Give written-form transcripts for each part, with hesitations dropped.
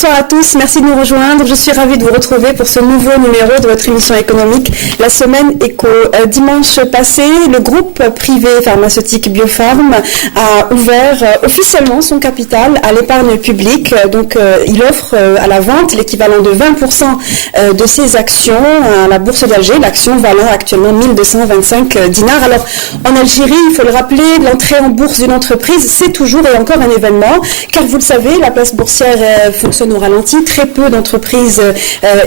bonsoir à tous, merci de nous rejoindre. Je suis ravie de vous retrouver pour ce nouveau numéro de votre émission économique, la semaine éco. Dimanche passé, le groupe privé pharmaceutique Biopharm a ouvert officiellement son capital à l'épargne publique. Donc il offre à la vente l'équivalent de 20% de ses actions à la bourse d'Alger, l'action valant actuellement 1225 dinars. Alors en Algérie, il faut le rappeler, l'entrée en bourse d'une entreprise, c'est toujours et encore un événement, car vous le savez, la place boursière fonctionne au ralenti. Très peu d'entreprises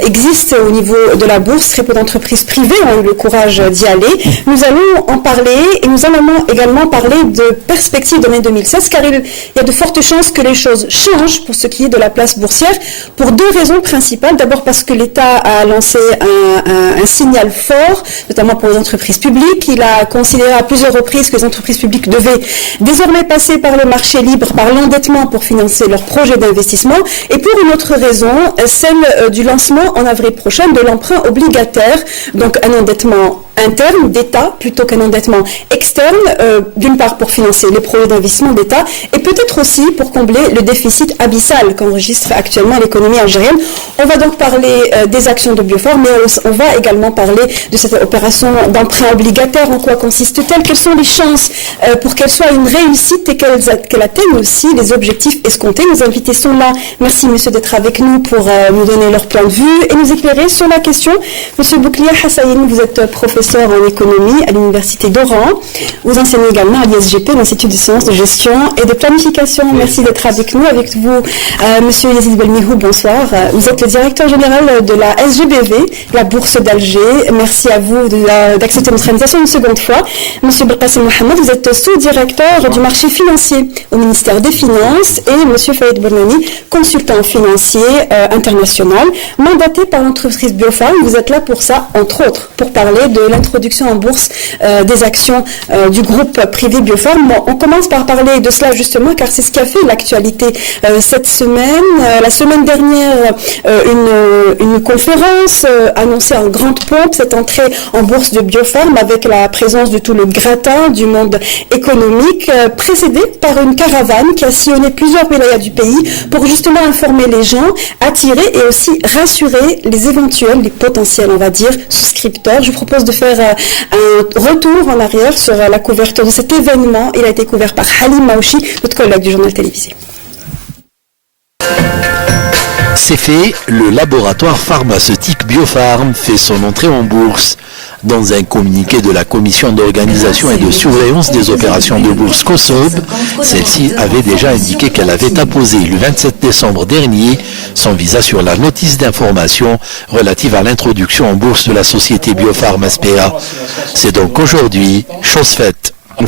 existent au niveau de la bourse. Très peu d'entreprises privées ont eu le courage d'y aller. Nous allons en parler et nous allons également parler de perspectives de l'année 2016, car il y a de fortes chances que les choses changent pour ce qui est de la place boursière, pour deux raisons principales. D'abord parce que l'État a lancé un signal fort, notamment pour les entreprises publiques. Il a considéré à plusieurs reprises que les entreprises publiques devaient désormais passer par le marché libre, par l'endettement pour financer leurs projets d'investissement. Et pour une autre raison, celle du lancement en avril prochain de l'emprunt obligataire, donc un endettement interne d'État plutôt qu'un endettement externe, d'une part pour financer les projets d'investissement d'État et peut-être aussi pour combler le déficit abyssal qu'enregistre actuellement l'économie algérienne. On va donc parler des actions de Biopharm, mais on va également parler de cette opération d'emprunt obligataire. En quoi consiste-t-elle? Quelles sont les chances pour qu'elle soit une réussite et qu'elle atteigne aussi les objectifs escomptés? Nos invités sont là. Merci, monsieur, d'être avec nous pour nous donner leur point de vue et nous éclairer sur la question. Monsieur Bouklia Hassaïn, vous êtes professeur en économie à l'université d'Oran. Vous enseignez également à l'ISGP, l'Institut de sciences de gestion et de planification. Merci d'être avec nous. Avec vous, monsieur Yazid Belmihou, bonsoir. Vous êtes le directeur général de la SGBV, la Bourse d'Alger. Merci à vous d'accepter notre invitation une seconde fois. Monsieur Belkacem Mohamed, vous êtes sous-directeur du marché financier au ministère des Finances et monsieur Faïd Bournani, consultant financier international, mandaté par l'entreprise Biopharm. Vous êtes là pour ça, entre autres, pour parler de l'introduction en bourse des actions du groupe privé Biopharm. Bon, on commence par parler de cela justement, car c'est ce qui a fait l'actualité cette semaine. La semaine dernière, une conférence annonçait en grande pompe cette entrée en bourse de Biopharm avec la présence de tout le gratin du monde économique, précédée par une caravane qui a sillonné plusieurs wilayas du pays pour justement informer les gens, attirer et aussi rassurer les potentiels, on va dire, souscripteurs. Je vous propose de faire un retour en arrière sur la couverture de cet événement. Il a été couvert par Halim Maouchi, notre collègue du journal télévisé. C'est fait, le laboratoire pharmaceutique Biopharm fait son entrée en bourse. Dans un communiqué de la Commission d'organisation et de surveillance des opérations de bourse COSOB, celle-ci avait déjà indiqué qu'elle avait apposé le 27 décembre dernier son visa sur la notice d'information relative à l'introduction en bourse de la société Biopharm SPA. C'est donc aujourd'hui chose faite. Nous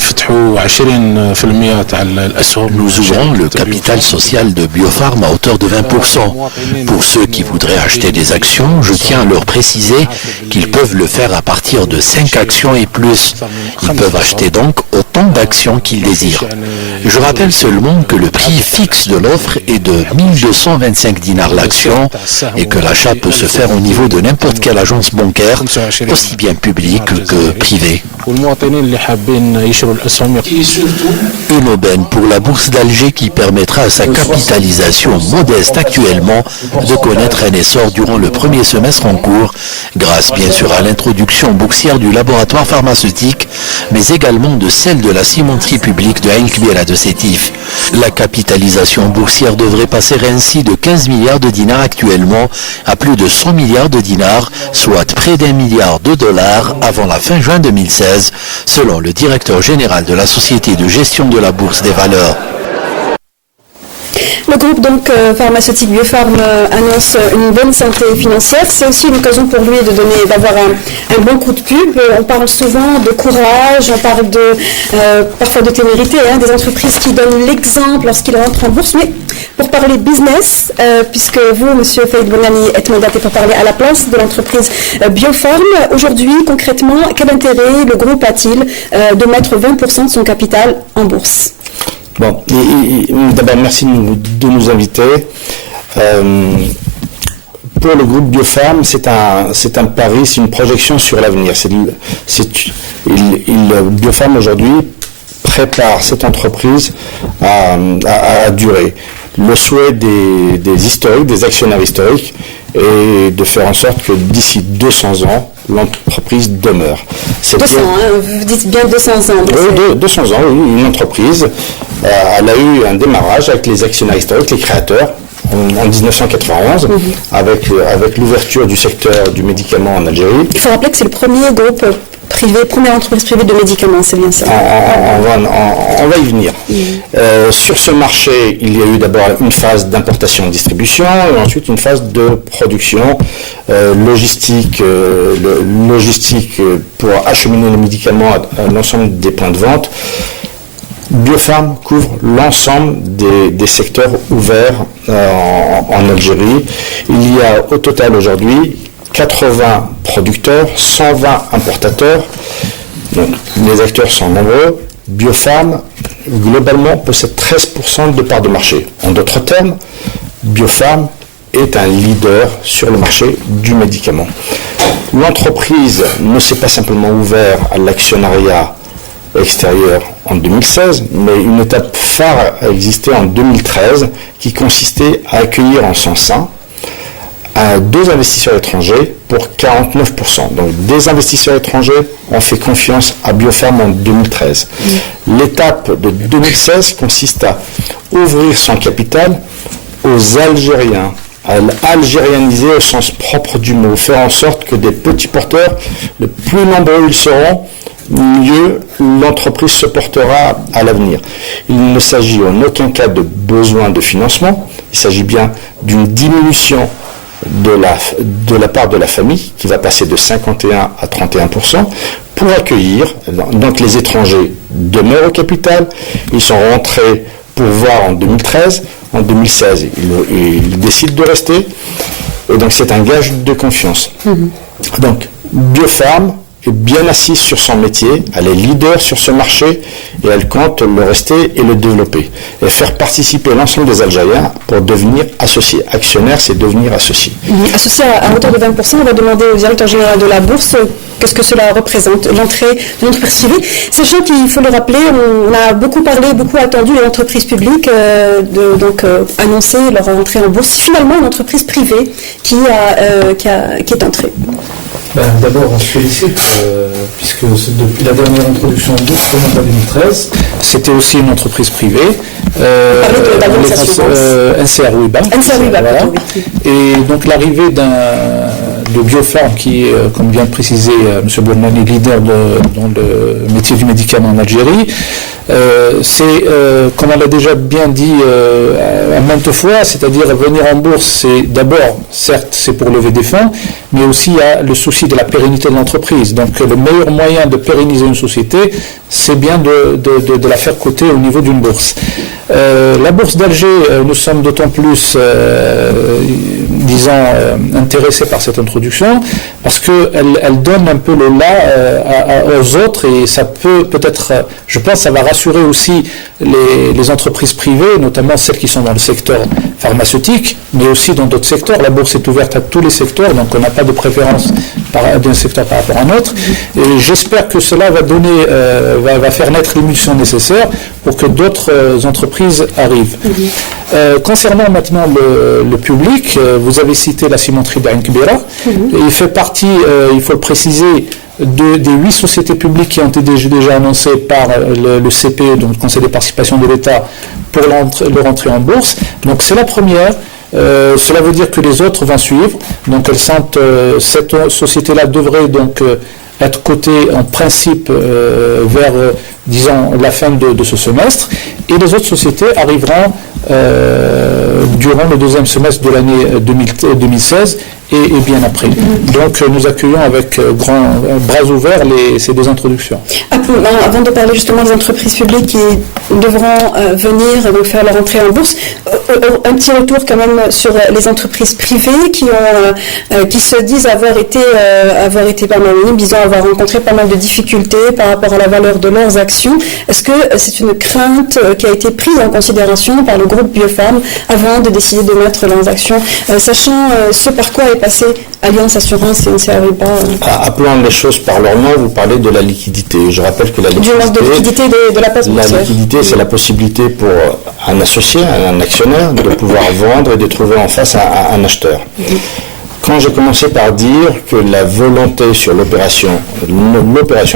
ouvrons le capital social de Biopharm à hauteur de 20%. Pour ceux qui voudraient acheter des actions, je tiens à leur préciser qu'ils peuvent le faire à partir de 5 actions et plus. Ils peuvent acheter donc autant d'actions qu'ils désirent. Je rappelle seulement que le prix fixe de l'offre est de 1225 dinars l'action et que l'achat peut se faire au niveau de n'importe quelle agence bancaire, aussi bien publique que privée. Une aubaine pour la bourse d'Alger qui permettra à sa capitalisation modeste actuellement de connaître un essor durant le premier semestre en cours, grâce bien sûr à l'introduction boursière du laboratoire pharmaceutique, mais également de celle de la cimenterie publique de Ain Kbira de Sétif. La capitalisation boursière devrait passer ainsi de 15 milliards de dinars actuellement à plus de 100 milliards de dinars, soit près d'1 milliard de dollars avant la fin juin 2016, selon le directeur général de la Société de gestion de la Bourse des valeurs. Le groupe donc pharmaceutique Biopharm annonce une bonne santé financière. C'est aussi une occasion pour lui d'avoir un bon coup de pub. On parle souvent de courage, on parle parfois de témérité, des entreprises qui donnent l'exemple lorsqu'ils rentrent en bourse. Mais pour parler business, puisque vous, monsieur Faïd Bournani, êtes mandaté pour parler à la place de l'entreprise Biopharm, aujourd'hui, concrètement, quel intérêt le groupe a-t-il de mettre 20% de son capital en bourse? Bon, d'abord, merci de nous inviter. Pour le groupe Biopharm, c'est un pari, c'est une projection sur l'avenir. Biopharm aujourd'hui prépare cette entreprise à durer. Le souhait des historiques, des actionnaires historiques, est de faire en sorte que d'ici 200 ans, l'entreprise demeure. 200, vous dites bien 200 ans. Oui, 200 ans, oui, une entreprise, elle a eu un démarrage avec les actionnaires historiques, les créateurs, en 1991, avec l'ouverture du secteur du médicament en Algérie. Il faut rappeler que c'est le premier groupe privé, première entreprise privée de médicaments, c'est bien ça. On va y venir. Sur ce marché, il y a eu d'abord une phase d'importation et de distribution, et ensuite une phase de production, logistique pour acheminer les médicaments à l'ensemble des points de vente. Biopharm couvre l'ensemble des secteurs ouverts en Algérie. Il y a au total aujourd'hui 80 producteurs, 120 importateurs. Donc, les acteurs sont nombreux. Biopharm, globalement, possède 13% de part de marché. En d'autres termes, Biopharm est un leader sur le marché du médicament. L'entreprise ne s'est pas simplement ouverte à l'actionnariat extérieur en 2016, mais une étape phare a existé en 2013 qui consistait à accueillir en son sein deux investisseurs étrangers pour 49%. Donc des investisseurs étrangers ont fait confiance à Biopharm en 2013. L'étape de 2016 consiste à ouvrir son capital aux Algériens, à l'algérianiser au sens propre du mot, faire en sorte que des petits porteurs, le plus nombreux ils seront, mieux l'entreprise se portera à l'avenir. Il ne s'agit en aucun cas de besoin de financement, il s'agit bien d'une diminution de la part de la famille qui va passer de 51 à 31% pour accueillir. Donc les étrangers demeurent au capital, ils sont rentrés pour voir en 2013, en 2016 ils décident de rester, et donc c'est un gage de confiance. Donc Biopharm est bien assise sur son métier, elle est leader sur ce marché et elle compte le rester et le développer. Et faire participer l'ensemble des Algériens pour devenir associés. Actionnaire, c'est devenir associé. Associé à hauteur de 20%, on va demander au directeur général de la Bourse qu'est-ce que cela représente, l'entrée de l'entreprise privée. Sachant qu'il faut le rappeler, on a beaucoup parlé, beaucoup attendu les entreprises publiques annoncer leur entrée en bourse. C'est finalement une entreprise privée qui est entrée. D'abord, on se félicite, puisque depuis la dernière introduction en bourse, en 2013, c'était aussi une entreprise privée. NCR Wiba. Voilà. Et donc l'arrivée de Biopharm, qui est, comme vient de préciser M. Bouhannani, leader dans le métier du médicament en Algérie, c'est, comme on l'a déjà bien dit à maintes fois, c'est-à-dire venir en bourse, c'est d'abord, certes, c'est pour lever des fonds, mais aussi il y a le souci de la pérennité de l'entreprise. Donc le meilleur moyen de pérenniser une société, c'est bien de la faire coter au niveau d'une bourse. La bourse d'Alger, nous sommes d'autant plus, intéressés par cette introduction, parce qu'elle donne un peu le là aux autres, et ça peut-être, je pense, ça va rassurer aussi les entreprises privées, notamment celles qui sont dans le secteur pharmaceutique, mais aussi dans d'autres secteurs. La bourse est ouverte à tous les secteurs, donc on n'a pas de préférence d'un secteur par rapport à un autre. Et j'espère que cela va faire naître l'émulsion nécessaire pour que d'autres entreprises arrivent. Concernant maintenant le public, vous avez cité la cimenterie d'Ain Kbira. Il fait partie, il faut le préciser, des 8 sociétés publiques qui ont été déjà annoncées par le CPE, donc le Conseil des participations de l'État, pour leur entrée en bourse. Donc c'est la première. Cela veut dire que les autres vont suivre. Donc cette société-là devrait donc être cotée en principe vers, la fin de ce semestre. Et les autres sociétés arriveront durant le deuxième semestre de l'année 2016 et bien après. Donc nous accueillons avec bras ouverts ces deux introductions. Avant de parler justement des entreprises publiques qui devront venir donc faire leur entrée en bourse, un petit retour quand même sur les entreprises privées qui se disent avoir été pas mal disons avoir rencontré pas mal de difficultés par rapport à la valeur de leurs actions. Est-ce que c'est une crainte qui a été prise en considération par le groupe Biopharm avant avant de décider de mettre leurs actions, sachant ce par quoi est passé Allianz Assurance et NCA Riba. Appelons les choses par leur nom, vous parlez de la liquidité. Je rappelle que la liquidité de la place boursière. La liquidité, c'est la possibilité pour un associé, un actionnaire, de pouvoir vendre et de trouver en face un acheteur. Quand j'ai commencé par dire que la volonté sur l'opération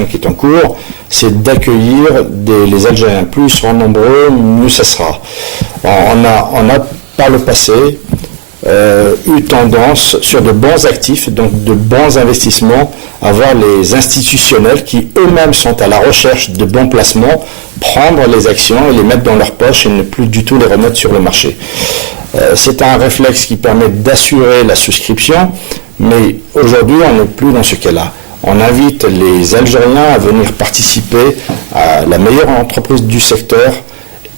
qui est en cours, c'est d'accueillir les Algériens. Plus ils seront nombreux, mieux ça sera. On a par le passé eu tendance sur de bons actifs, donc de bons investissements, à voir les institutionnels qui eux-mêmes sont à la recherche de bons placements, prendre les actions et les mettre dans leur poche et ne plus du tout les remettre sur le marché. C'est un réflexe qui permet d'assurer la souscription, mais aujourd'hui on n'est plus dans ce cas-là. On invite les Algériens à venir participer à la meilleure entreprise du secteur,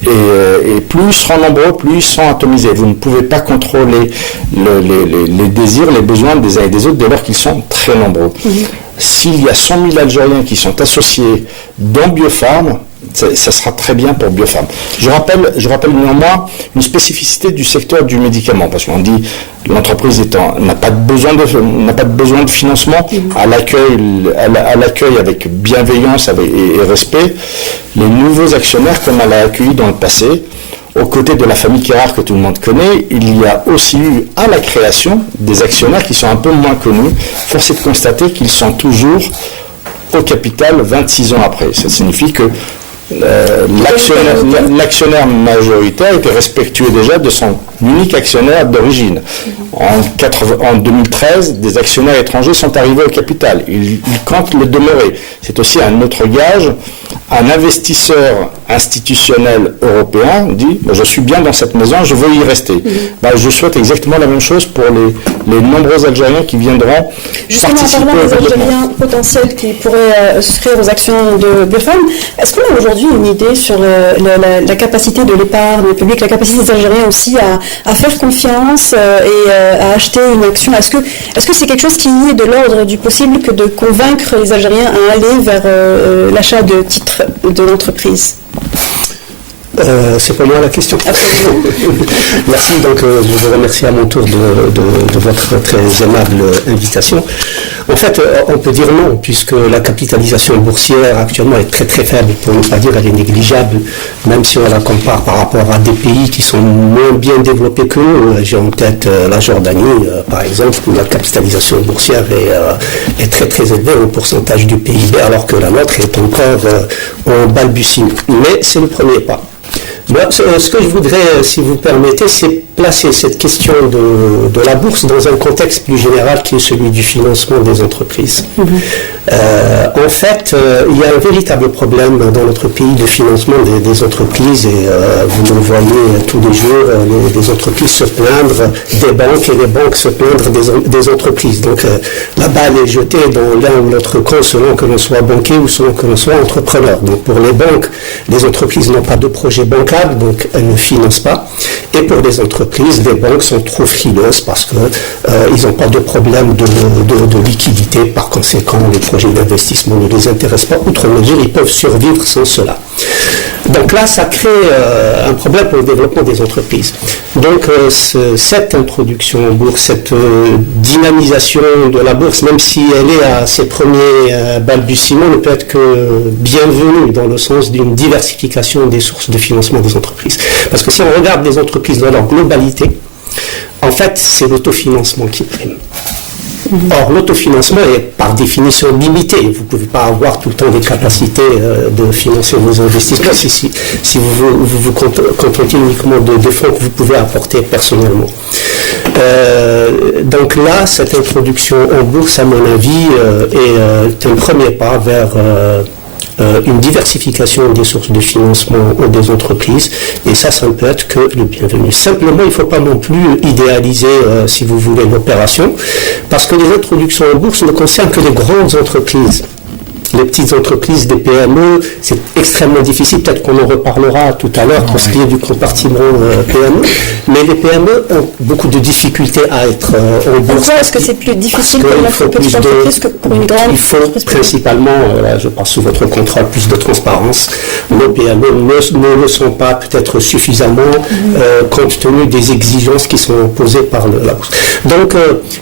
et plus ils seront nombreux, plus ils sont atomisés. Vous ne pouvez pas contrôler les désirs, les besoins des uns et des autres dès lors qu'ils sont très nombreux. S'il y a 100 000 Algériens qui sont associés dans Biopharm, ça sera très bien pour Biopharm. Je rappelle néanmoins une spécificité du secteur du médicament, parce qu'on dit l'entreprise n'a pas de besoin de financement, à l'accueil avec bienveillance et respect. Les nouveaux actionnaires, comme elle l'a accueilli dans le passé, aux côtés de la famille Kérard que tout le monde connaît, il y a aussi eu à la création des actionnaires qui sont un peu moins connus. Force est de constater qu'ils sont toujours au capital 26 ans après. Ça signifie que l'actionnaire majoritaire était respectueux déjà de son unique actionnaire d'origine. En 2013, des actionnaires étrangers sont arrivés au capital. Ils comptent le demeurer. C'est aussi un autre gage. Un investisseur institutionnel européen dit « Je suis bien dans cette maison, je veux y rester ». Je souhaite exactement la même chose pour les nombreux Algériens qui viendront participer au développement. Justement, en parlant des Algériens potentiels qui pourraient souscrire aux actions de Biopharm, est-ce qu'on a aujourd'hui une idée sur la capacité de l'épargne publique, la capacité des Algériens aussi à faire confiance et à acheter une action? Est-ce que c'est quelque chose qui est de l'ordre du possible que de convaincre les Algériens à aller vers l'achat de titres de l'entreprise? C'est pas moi la question. Merci, donc je vous remercie à mon tour de votre très aimable invitation. En fait, on peut dire non, puisque la capitalisation boursière actuellement est très très faible, pour ne pas dire elle est négligeable, même si on la compare par rapport à des pays qui sont moins bien développés que nous. J'ai en tête la Jordanie, par exemple, où la capitalisation boursière est très très élevée au pourcentage du PIB, alors que la nôtre est encore en balbutiement. Mais c'est le premier pas. Moi, ce que je voudrais, si vous permettez, c'est placer cette question de la bourse dans un contexte plus général qui est celui du financement des entreprises. En fait, il y a un véritable problème dans notre pays de financement des entreprises et vous le voyez tous les jours, les entreprises se plaindre des banques et les banques se plaindre des entreprises. Donc la balle est jetée dans l'un ou l'autre camp selon que l'on soit banquier ou selon que l'on soit entrepreneur. Donc pour les banques, les entreprises n'ont pas de projet bancaire, donc elles ne financent pas. Et pour les entreprises, les banques sont trop frileuses parce qu'ils n'ont pas de problème de liquidité. Par conséquent, les projets d'investissement ne les intéressent pas. Outre mesure, ils peuvent survivre sans cela. Donc là, ça crée un problème pour le développement des entreprises. Donc cette introduction en bourse, cette dynamisation de la bourse, même si elle est à ses premiers balbutiements, ne peut être que bienvenue dans le sens d'une diversification des sources de financement des entreprises. Parce que si on regarde les entreprises dans leur globalité, en fait, c'est l'autofinancement qui prime. Or, l'autofinancement est par définition limité. Vous ne pouvez pas avoir tout le temps des capacités de financer vos investissements si vous contentez uniquement des fonds que vous pouvez apporter personnellement. Donc là, cette introduction en bourse, à mon avis, est un premier pas vers une diversification des sources de financement des entreprises, et ça ne peut être que le bienvenu. Simplement, il ne faut pas non plus idéaliser, si vous voulez, l'opération, parce que les introductions en bourse ne concernent que les grandes entreprises. les petites entreprises, des PME, c'est extrêmement difficile. Peut-être qu'on en reparlera tout à l'heure pour ce qui est du compartiment PME. Mais les PME ont beaucoup de difficultés à être en bourse. Pourquoi est-ce que c'est plus difficile pour une petite entreprise que pour une grande entreprise? Il faut principalement, je parle sous votre contrôle, plus de transparence. Nos PME ne le sont pas peut-être suffisamment compte tenu des exigences qui sont posées par la bourse. Donc,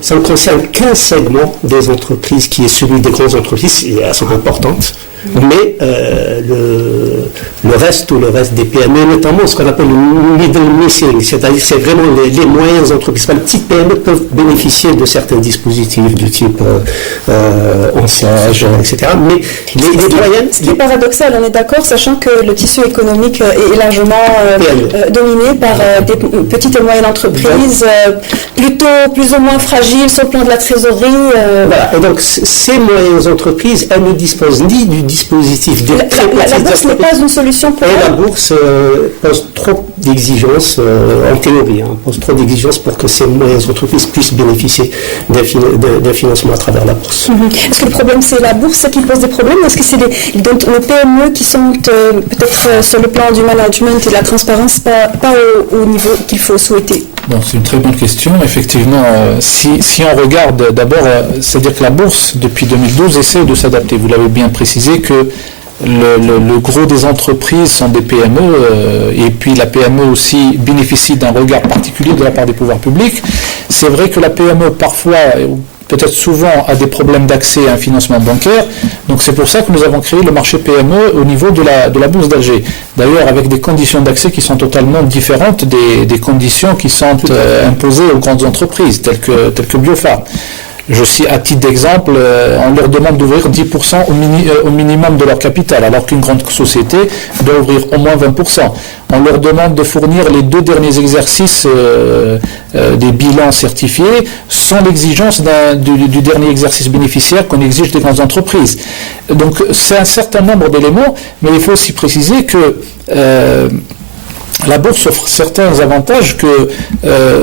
ça ne concerne qu'un segment des entreprises qui est celui des grandes entreprises, et elles sont importantes. Mais le reste des PME, notamment ce qu'on appelle le middle missing, c'est-à-dire c'est vraiment les moyennes entreprises. Les petites PME peuvent bénéficier de certains dispositifs du type ONSAGE, etc. Mais les moyennes... Ce qui est paradoxal, on est d'accord, sachant que le tissu économique est largement dominé par des petites et moyennes entreprises, plutôt plus ou moins fragiles sur le plan de la trésorerie. Voilà. Et donc ces moyennes entreprises, elles ne disposent ni du dispositif des très petites la bourse n'est pas une solution pour elles. Et la bourse pose trop d'exigences, en théorie, pose trop d'exigences pour que ces moyennes entreprises puissent bénéficier d'un financement à travers la bourse. Est-ce que le problème c'est la bourse qui pose des problèmes? Est-ce que c'est les PME qui sont peut-être sur le plan du management et de la transparence pas au niveau qu'il faut souhaiter? Bon, c'est une très bonne question. Effectivement, si on regarde d'abord, c'est-à-dire que la bourse, depuis 2012, essaie de s'adapter. Vous l'avez bien précisé que le gros des entreprises sont des PME, et puis la PME aussi bénéficie d'un regard particulier de la part des pouvoirs publics. C'est vrai que la PME, parfois, peut-être souvent, a des problèmes d'accès à un financement bancaire. Donc c'est pour ça que nous avons créé le marché PME au niveau de la bourse d'Alger. D'ailleurs, avec des conditions d'accès qui sont totalement différentes des conditions qui sont imposées aux grandes entreprises, telles que Biopharm. Je cite à titre d'exemple, on leur demande d'ouvrir 10% au minimum de leur capital, alors qu'une grande société doit ouvrir au moins 20%. On leur demande de fournir les 2 derniers exercices des bilans certifiés sans l'exigence du dernier exercice bénéficiaire qu'on exige des grandes entreprises. Donc c'est un certain nombre d'éléments, mais il faut aussi préciser que la bourse offre certains avantages que,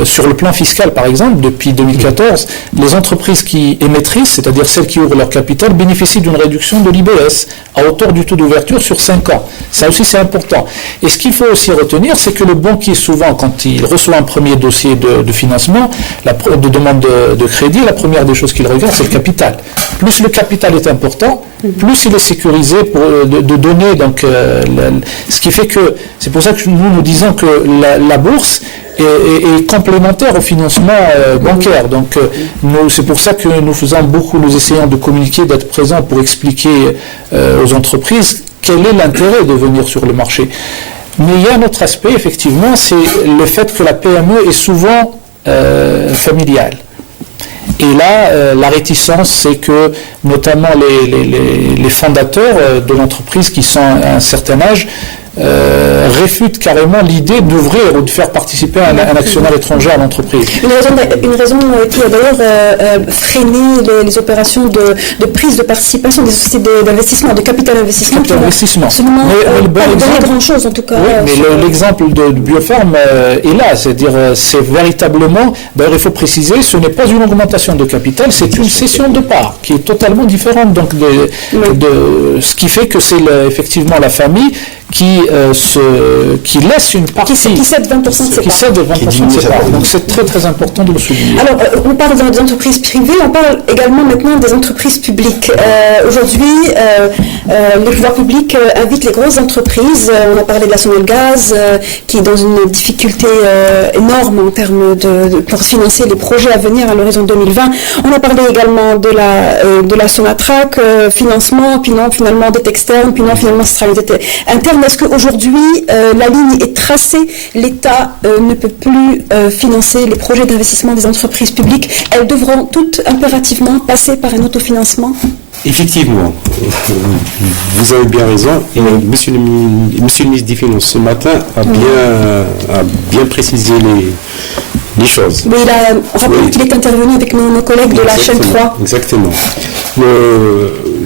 sur le plan fiscal par exemple, depuis 2014, les entreprises qui émettrices, c'est-à-dire celles qui ouvrent leur capital, bénéficient d'une réduction de l'IBS à hauteur du taux d'ouverture sur 5 ans. Ça aussi c'est important. Et ce qu'il faut aussi retenir, c'est que le banquier souvent, quand il reçoit un premier dossier de financement, de demande de crédit, la première des choses qu'il regarde, c'est le capital. Plus le capital est important, plus il est sécurisé de donner. Donc, ce qui fait que, c'est pour ça que nous disons que la bourse est complémentaire au financement bancaire. Donc, c'est pour ça que nous essayons de communiquer, d'être présents pour expliquer aux entreprises quel est l'intérêt de venir sur le marché. Mais il y a un autre aspect, effectivement, c'est le fait que la PME est souvent familiale. Et là, la réticence, c'est que notamment les fondateurs de l'entreprise qui sont à un certain âge réfutent carrément l'idée d'ouvrir ou de faire participer un actionnaire étranger à l'entreprise. Une raison qui a d'ailleurs freiné les opérations de prise de participation des sociétés d'investissement, de capital investissement. Capital investissement. Absolument pas donné grand-chose en tout cas. Oui, mais l'exemple de Biopharm est là, c'est-à-dire c'est véritablement, d'ailleurs il faut préciser, ce n'est pas une augmentation de capital, c'est une cession de parts qui est totalement différente donc de ce qui fait que c'est effectivement la famille qui laisse une partie, qui cède 20% de ses parts. Donc c'est très très important de le souligner. Alors on parle des entreprises privées, on parle également maintenant des entreprises publiques. Aujourd'hui, les pouvoirs publics invitent les grosses entreprises. On a parlé de la Sonelgaz qui est dans une difficulté énorme en termes pour financer les projets à venir à l'horizon 2020. On a parlé également de la Sonatrach, financement, puis non finalement dette externe, puis non finalement centralité interne. Est-ce qu'aujourd'hui, la ligne est tracée, l'État ne peut plus financer les projets d'investissement des entreprises publiques? Elles devront toutes impérativement passer par un autofinancement? Effectivement, vous avez bien raison. Et monsieur le ministre des Finances ce matin a bien précisé les choses. Mais il a rappelé qu'il est intervenu avec nos collègues de la chaîne 3. Exactement.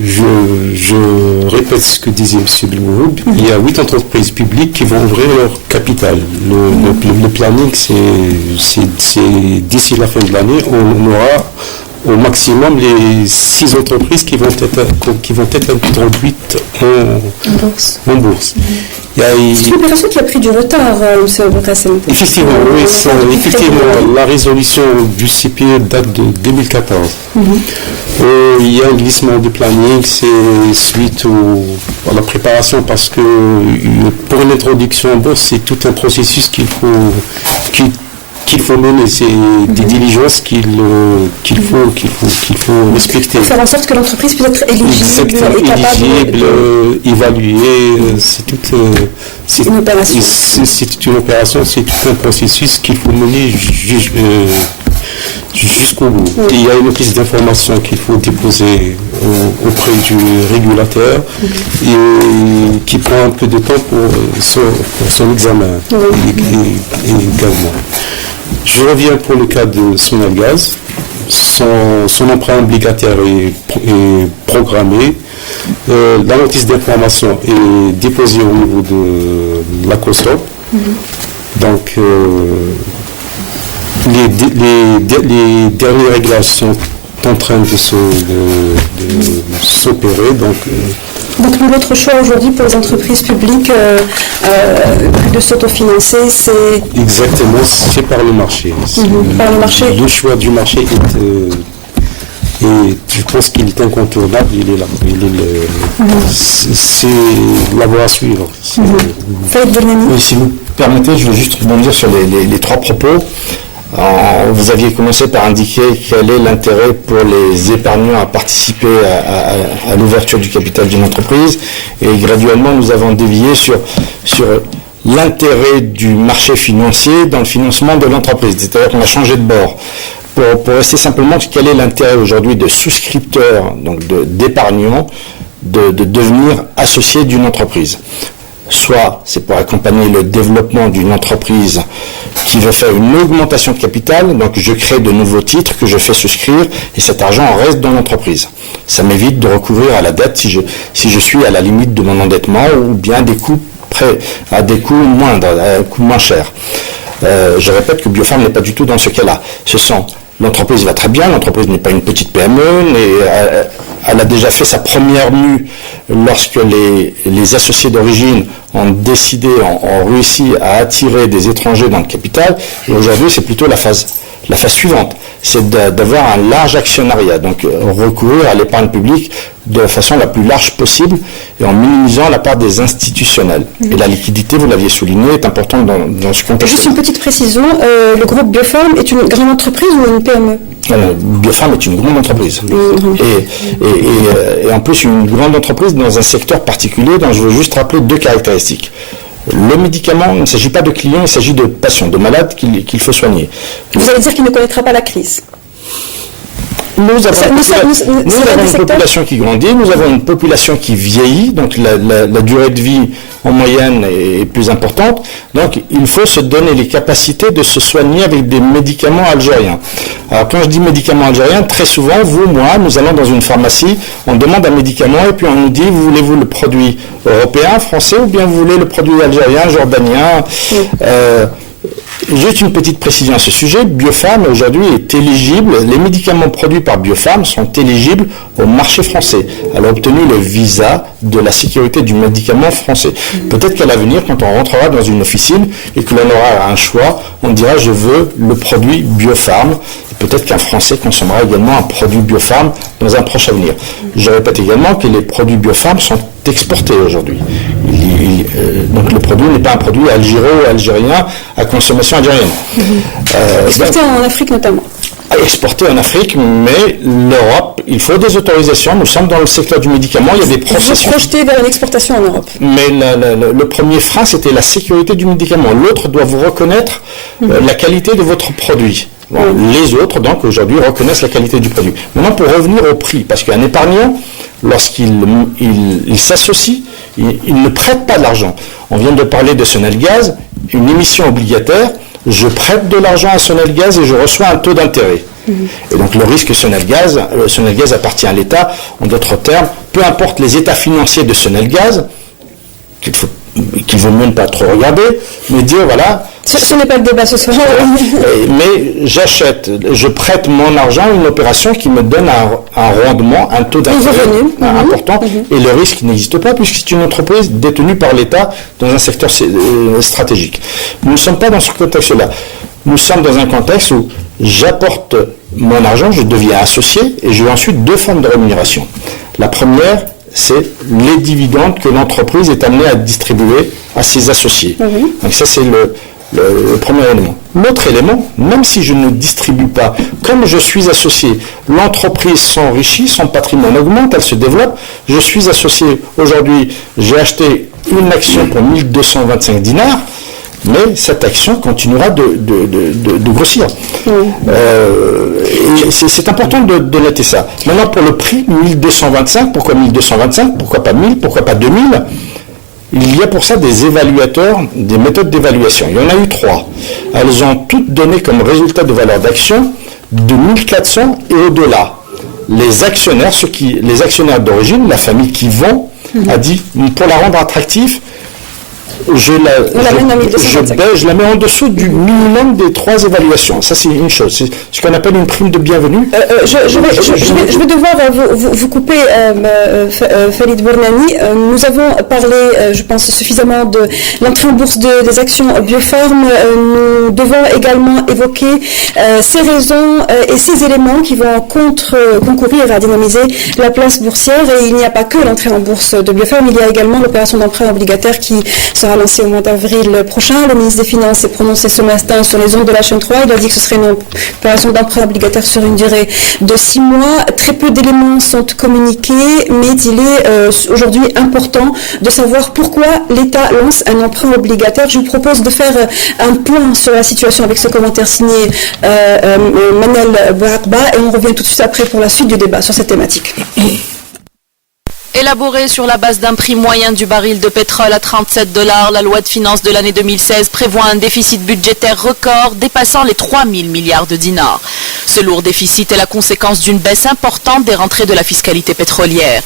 Je répète ce que disait M. Bilmouhoub. Il y a 8 entreprises publiques qui vont ouvrir leur capital. Le planning, c'est d'ici la fin de l'année, on aura au maximum les 6 entreprises qui vont être introduites en bourse. C'est une opération qui a pris du retard, M. Bourkassem. Effectivement, oui, effectivement, la résolution du CPE date de 2014. Il y a un glissement de planning, c'est suite à la préparation, parce que pour une introduction en bourse, c'est tout un processus qu'il faut mener, c'est des diligences qu'il faut respecter. Pour faire en sorte que l'entreprise puisse être éligible, évaluée, c'est une opération. C'est une opération, c'est tout un processus qu'il faut mener jusqu'au bout. Et il y a une prise d'information qu'il faut déposer auprès du régulateur et qui prend un peu de temps pour son examen également. Je reviens pour le cas de Sonalgaz. Son emprunt obligataire est programmé. La notice d'information est déposée au niveau de la COSOP. Donc, les derniers réglages sont en train de s'opérer. Donc l'autre choix aujourd'hui pour les entreprises publiques de s'autofinancer, c'est... Exactement, c'est par le marché. Par le marché. Le choix du marché et je pense qu'il est incontournable, il est là. C'est la voie à suivre. Oui, si vous permettez, je veux juste rebondir sur les 3 propos. Vous aviez commencé par indiquer quel est l'intérêt pour les épargnants à participer à l'ouverture du capital d'une entreprise, et graduellement nous avons dévié sur l'intérêt du marché financier dans le financement de l'entreprise, c'est-à-dire qu'on a changé de bord. Pour rester simplement, quel est l'intérêt aujourd'hui de souscripteurs, donc d'épargnants, de devenir associés d'une entreprise? Soit c'est pour accompagner le développement d'une entreprise qui veut faire une augmentation de capital, donc je crée de nouveaux titres que je fais souscrire et cet argent reste dans l'entreprise. Ça m'évite de recourir à la dette si je suis à la limite de mon endettement ou bien à des coûts moindres, à coûts moins chers. Je répète que Biofarm n'est pas du tout dans ce cas-là. L'entreprise va très bien, l'entreprise n'est pas une petite PME, elle a déjà fait sa première mue lorsque les associés d'origine ont réussi à attirer des étrangers dans le capital, et aujourd'hui c'est plutôt la phase suivante, c'est d'avoir un large actionnariat, donc recourir à l'épargne publique de la façon la plus large possible et en minimisant la part des institutionnels. Et la liquidité, vous l'aviez souligné, est importante dans ce contexte. Juste une petite précision, le groupe Biofarm est une grande entreprise ou une PME? Biofarm est une grande entreprise. Et en plus une grande entreprise dans un secteur particulier dont je veux juste rappeler 2 caractéristiques. Le médicament, il ne s'agit pas de clients, il s'agit de patients, de malades qu'il faut soigner. Vous allez dire qu'il ne connaîtra pas la crise? Nous avons une population qui grandit, nous avons une population qui vieillit, donc la durée de vie en moyenne est plus importante. Donc il faut se donner les capacités de se soigner avec des médicaments algériens. Alors quand je dis médicaments algériens, très souvent, moi, nous allons dans une pharmacie, on demande un médicament et puis on nous dit, voulez-vous le produit européen, français, ou bien vous voulez le produit algérien, jordanien? Juste une petite précision à ce sujet, Biofarm aujourd'hui est éligible, les médicaments produits par Biofarm sont éligibles au marché français. Elle a obtenu le visa de la sécurité du médicament français. Peut-être qu'à l'avenir, quand on rentrera dans une officine et que l'on aura un choix, on dira je veux le produit Biofarm. Peut-être qu'un Français consommera également un produit Biofarm dans un proche avenir. Je répète également que les produits Biofarm sont exportés aujourd'hui. Donc le produit n'est pas un produit algérien à consommation algérienne. Exporté en Afrique notamment. Exporté en Afrique, mais l'Europe, il faut des autorisations. Nous sommes dans le secteur du médicament, il y a des processus. Vous projetez vers une exportation en Europe. Mais le premier frein, c'était la sécurité du médicament. L'autre doit vous reconnaître la qualité de votre produit. Bon, les autres, donc, aujourd'hui, reconnaissent la qualité du produit. Maintenant, pour revenir au prix, parce qu'un épargnant, lorsqu'il s'associe, il ne prête pas de l'argent. On vient de parler de Sonalgaz, une émission obligataire, je prête de l'argent à Sonalgaz et je reçois un taux d'intérêt. Et donc le risque Sonalgaz appartient à l'État. En d'autres termes, peu importe les états financiers de Sonalgaz, qu'il faut qu'il vaut mieux ne pas trop regarder, mais dire voilà. Ce n'est pas le débat ce soir. Mais je prête mon argent à une opération qui me donne un rendement, un taux d'intérêt important, et le risque n'existe pas puisque c'est une entreprise détenue par l'État dans un secteur stratégique. Nous ne sommes pas dans ce contexte-là. Nous sommes dans un contexte où j'apporte mon argent, je deviens associé, et j'ai ensuite deux formes de rémunération. La première, c'est les dividendes que l'entreprise est amenée à distribuer à ses associés. Donc ça, c'est le premier élément. L'autre élément, même si je ne distribue pas, comme je suis associé, l'entreprise s'enrichit, son patrimoine augmente, elle se développe. Je suis associé. Aujourd'hui, j'ai acheté une action pour 1225 dinars, mais cette action continuera de grossir. Et c'est important de noter ça. Maintenant, pour le prix, 1225, pourquoi 1225 ? Pourquoi pas 1000 ? Pourquoi pas 2000 ? Il y a pour ça des évaluateurs, des méthodes d'évaluation. Il y en a eu 3. Elles ont toutes donné comme résultat de valeur d'action de 1400 et au-delà. Les actionnaires, les actionnaires d'origine, la famille qui vend, a dit, pour la rendre attractive, je la mets en dessous du minimum des 3 évaluations. Ça, c'est une chose. C'est ce qu'on appelle une prime de bienvenue. Je vais devoir vous couper, Falid Bournani. Nous avons parlé, je pense, suffisamment de l'entrée en bourse des actions Biofarm. Nous devons également évoquer ces raisons et ces éléments qui vont concourir à dynamiser la place boursière. Et il n'y a pas que l'entrée en bourse de Biofarm, il y a également l'opération d'emprunt obligataire qui sera lancée au mois d'avril prochain. Le ministre des Finances s'est prononcé ce matin sur les ondes de la chaîne 3. Il a dit que ce serait une opération d'emprunt obligataire sur une durée de 6 mois. Très peu d'éléments sont communiqués, mais il est aujourd'hui important de savoir pourquoi l'État lance un emprunt obligataire. Je vous propose de faire un point sur la situation avec ce commentaire signé Manel Bourakba et on revient tout de suite après pour la suite du débat sur cette thématique. Élaborée sur la base d'un prix moyen du baril de pétrole à $37, la loi de finances de l'année 2016 prévoit un déficit budgétaire record dépassant les 3 000 milliards de dinars. Ce lourd déficit est la conséquence d'une baisse importante des rentrées de la fiscalité pétrolière.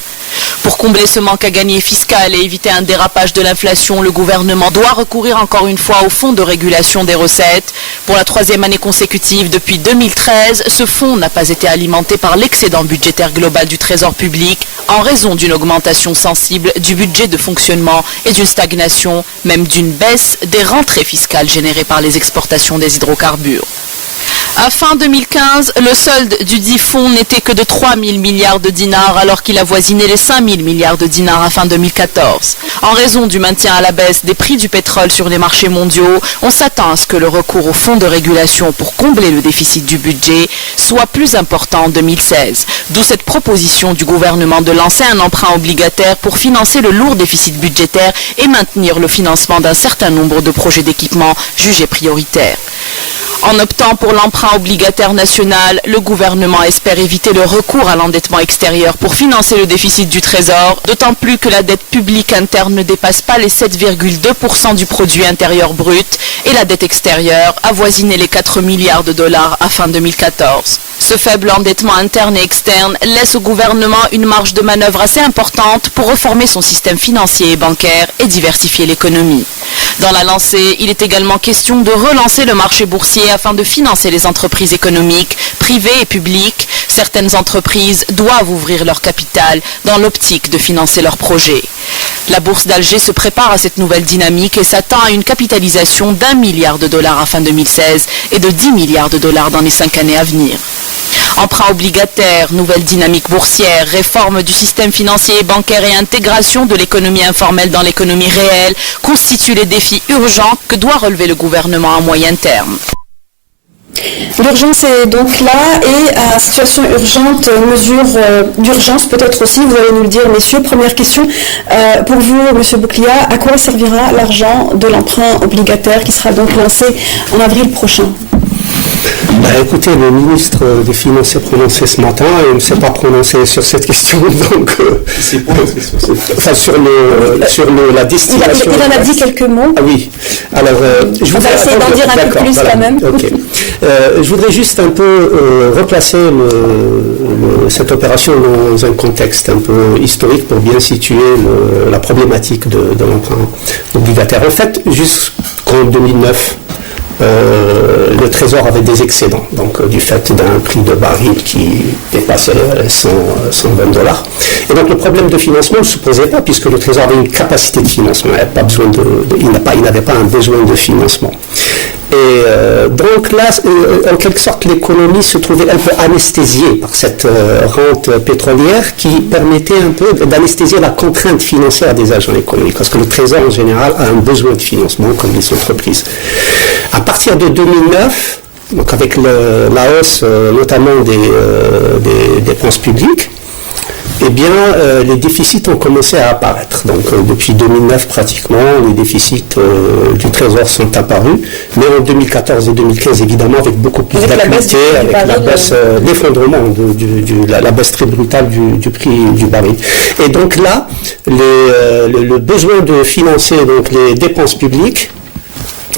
Pour combler ce manque à gagner fiscal et éviter un dérapage de l'inflation, le gouvernement doit recourir encore une fois au fonds de régulation des recettes. Pour la 3e année consécutive depuis 2013, ce fonds n'a pas été alimenté par l'excédent budgétaire global du Trésor public en raison d'une augmentation sensible du budget de fonctionnement et d'une stagnation, même d'une baisse des rentrées fiscales générées par les exportations des hydrocarbures. À fin 2015, le solde du dit fonds n'était que de 3 000 milliards de dinars alors qu'il avoisinait les 5 000 milliards de dinars à fin 2014. En raison du maintien à la baisse des prix du pétrole sur les marchés mondiaux, on s'attend à ce que le recours au fonds de régulation pour combler le déficit du budget soit plus important en 2016. D'où cette proposition du gouvernement de lancer un emprunt obligataire pour financer le lourd déficit budgétaire et maintenir le financement d'un certain nombre de projets d'équipement jugés prioritaires. En optant pour l'emprunt obligataire national, le gouvernement espère éviter le recours à l'endettement extérieur pour financer le déficit du Trésor, d'autant plus que la dette publique interne ne dépasse pas les 7,2% du produit intérieur brut et la dette extérieure avoisinait les 4 milliards de dollars à fin 2014. Ce faible endettement interne et externe laisse au gouvernement une marge de manœuvre assez importante pour reformer son système financier et bancaire et diversifier l'économie. Dans la lancée, il est également question de relancer le marché boursier afin de financer les entreprises économiques, privées et publiques. Certaines entreprises doivent ouvrir leur capital dans l'optique de financer leurs projets. La bourse d'Alger se prépare à cette nouvelle dynamique et s'attend à une capitalisation d'1 milliard de dollars à fin 2016 et de 10 milliards de dollars dans les 5 années à venir. Emprunt obligataire, nouvelle dynamique boursière, réforme du système financier et bancaire et intégration de l'économie informelle dans l'économie réelle constituent les défis urgents que doit relever le gouvernement à moyen terme. L'urgence est donc là et à situation urgente, mesure d'urgence peut-être aussi, vous allez nous le dire messieurs. Première question pour vous monsieur Bouklia, à quoi servira l'argent de l'emprunt obligataire qui sera donc lancé en avril prochain ? Écoutez, le ministre des Finances s'est prononcé ce matin et il ne s'est pas prononcé sur cette question, donc sur la destination. Il en a dit quelques mots. Ah oui. Alors, on va essayer d'en dire un peu plus quand même. Okay. Je voudrais juste un peu replacer cette opération dans un contexte un peu historique pour bien situer la problématique de l'emprunt obligataire. En fait, jusqu'en 2009, le Trésor avait des excédents, donc du fait d'un prix de baril qui dépassait $120. Et donc le problème de financement ne se posait pas puisque le Trésor avait une capacité de financement, il n'avait pas un besoin de financement. Et donc là, en quelque sorte, l'économie se trouvait un peu anesthésiée par cette rente pétrolière qui permettait un peu d'anesthésier la contrainte financière des agents économiques, parce que le Trésor en général a un besoin de financement comme les entreprises. À partir de 2009, donc avec la hausse notamment des dépenses publiques, eh bien, les déficits ont commencé à apparaître. Donc, depuis 2009, pratiquement, les déficits du Trésor sont apparus. Mais en 2014 et 2015, évidemment, avec beaucoup plus d'acuité, avec la baisse, l'effondrement, la baisse très brutale du prix du baril. Et donc là, le besoin de financer donc, les dépenses publiques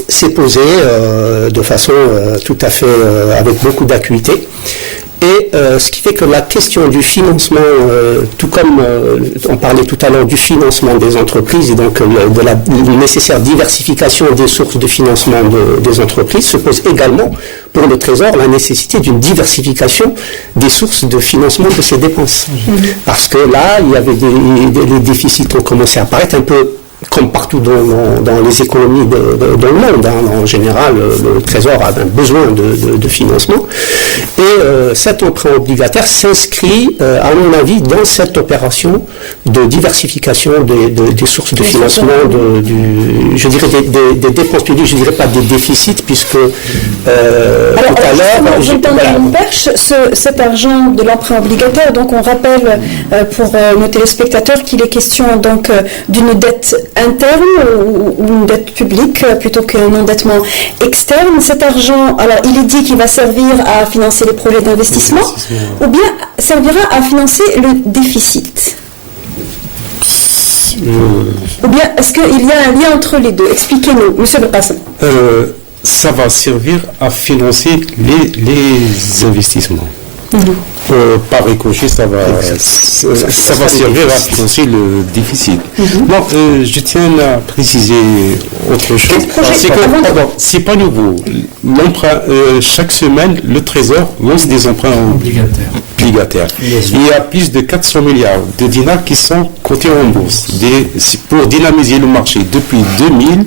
s'est posé de façon tout à fait avec beaucoup d'acuité. Et ce qui fait que la question du financement, tout comme on parlait tout à l'heure du financement des entreprises et donc de la nécessaire diversification des sources de financement des entreprises, se pose également pour le Trésor la nécessité d'une diversification des sources de financement de ses dépenses. Parce que là, il y avait les déficits ont commencé à apparaître un peu comme partout dans les économies dans le monde. En général, le Trésor a un besoin de financement. Et cet emprunt obligataire s'inscrit, à mon avis, dans cette opération de diversification des sources de financement, je dirais des dépenses publiques, je ne dirais pas des déficits, puisque tout à l'heure... J'entends perche, cet argent de l'emprunt obligataire, donc on rappelle pour nos téléspectateurs qu'il est question donc d'une dette interne ou une dette publique plutôt qu'un endettement externe. Cet argent, alors il est dit qu'il va servir à financer les projets d'investissement ou bien servira à financer le déficit. Ou bien est-ce qu'il y a un lien entre les deux? Expliquez-nous, Monsieur Bepasson. Ça va servir à financer les investissements. Par ricochet, ça va servir à financer le déficit. Bon, je tiens à préciser autre chose. C'est pas nouveau. L'emprunt, chaque semaine, le Trésor lance des emprunts obligataires. Il y a plus de 400 milliards de dinars qui sont cotés en bourse pour dynamiser le marché. Depuis 2000,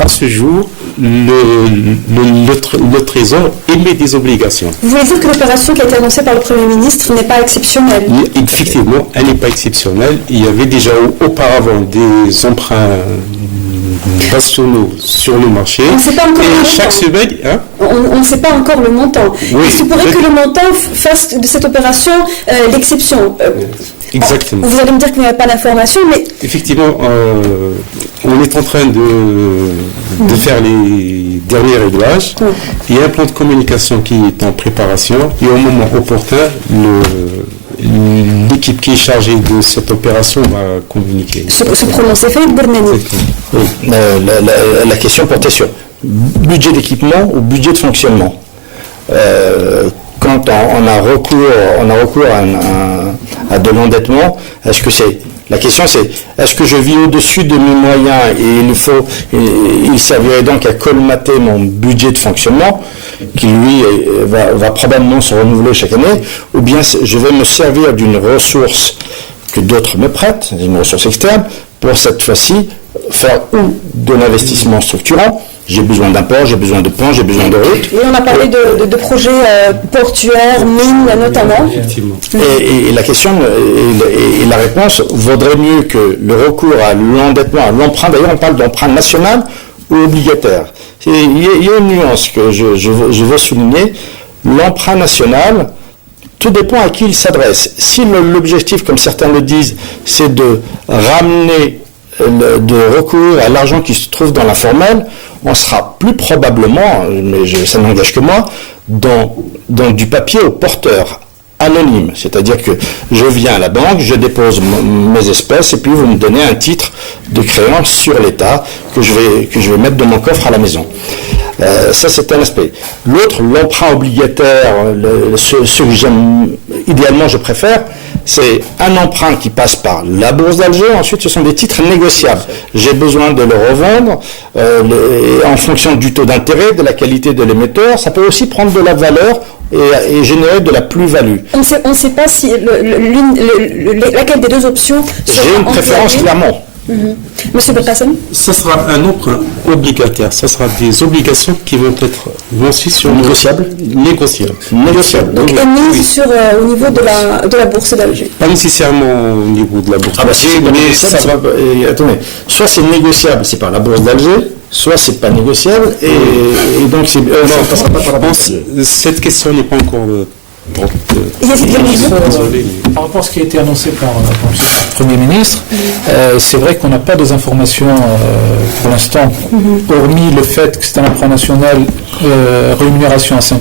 à ce jour, le Trésor émet des obligations. Vous voulez dire que l'opération qui a été annoncée par le Premier ministre n'est pas exceptionnelle? Effectivement, elle n'est pas exceptionnelle. Il y avait déjà auparavant des emprunts nationaux sur le marché. On ne sait pas encore le montant. Chaque semaine... Hein, on ne sait pas encore le montant. Oui, il se pourrait que le montant fasse de cette opération l'exception. Exactement. Vous allez me dire qu'il n'y a pas d'information, mais... Effectivement, on est en train de faire les derniers réglages. Il y a un plan de communication qui est en préparation et au moment opportun, l'équipe qui est chargée de cette opération va communiquer. Se prononcer. Philippe Bournani. Oui, la question portait sur budget d'équipement ou budget de fonctionnement. Quand on a recours à de l'endettement, la question c'est, est-ce que je vis au-dessus de mes moyens et il servirait donc à colmater mon budget de fonctionnement, qui lui va probablement se renouveler chaque année, ou bien je vais me servir d'une ressource que d'autres me prêtent, une ressource externe, pour cette fois-ci faire de l'investissement structurant. J'ai besoin d'un port, j'ai besoin de ponts, j'ai besoin de routes. Oui, on a parlé de projets portuaires, mines notamment. Effectivement. Et la question et la réponse vaudrait mieux que le recours à l'endettement, à l'emprunt. D'ailleurs, on parle d'emprunt national ou obligataire. Il y a une nuance que je veux souligner. L'emprunt national, tout dépend à qui il s'adresse. Si l'objectif, comme certains le disent, c'est de ramener de recours à l'argent qui se trouve dans l'informel, on sera plus probablement, mais ça n'engage que moi, dans du papier au porteur anonyme. C'est-à-dire que je viens à la banque, je dépose mes espèces et puis vous me donnez un titre de créance sur l'État que je vais mettre dans mon coffre à la maison. Ça, c'est un aspect. L'autre, l'emprunt obligataire, ce que j'aime, idéalement, je préfère, c'est un emprunt qui passe par la bourse d'Alger. Ensuite, ce sont des titres négociables. J'ai besoin de le revendre en fonction du taux d'intérêt, de la qualité de l'émetteur. Ça peut aussi prendre de la valeur et générer de la plus-value. On ne sait pas si laquelle des deux options sera J'ai une préférence employée. clairement. Monsieur Belkacem? Ça sera un emprunt obligataire. Ça sera des obligations qui vont être lancées sur Négociables. Négociables. Donc émises sur au niveau de la bourse d'Alger. Pas nécessairement au niveau de la bourse. Si c'est pas négociable, attendez, soit c'est négociable, c'est par la bourse d'Alger, soit c'est pas négociable, et donc ça passera pas par la bourse d'Alger. Cette question n'est pas encore Par rapport à ce qui a été annoncé par le Premier ministre, c'est vrai qu'on n'a pas des informations pour l'instant, hormis le fait que c'est un emprunt national, rémunération à 5%.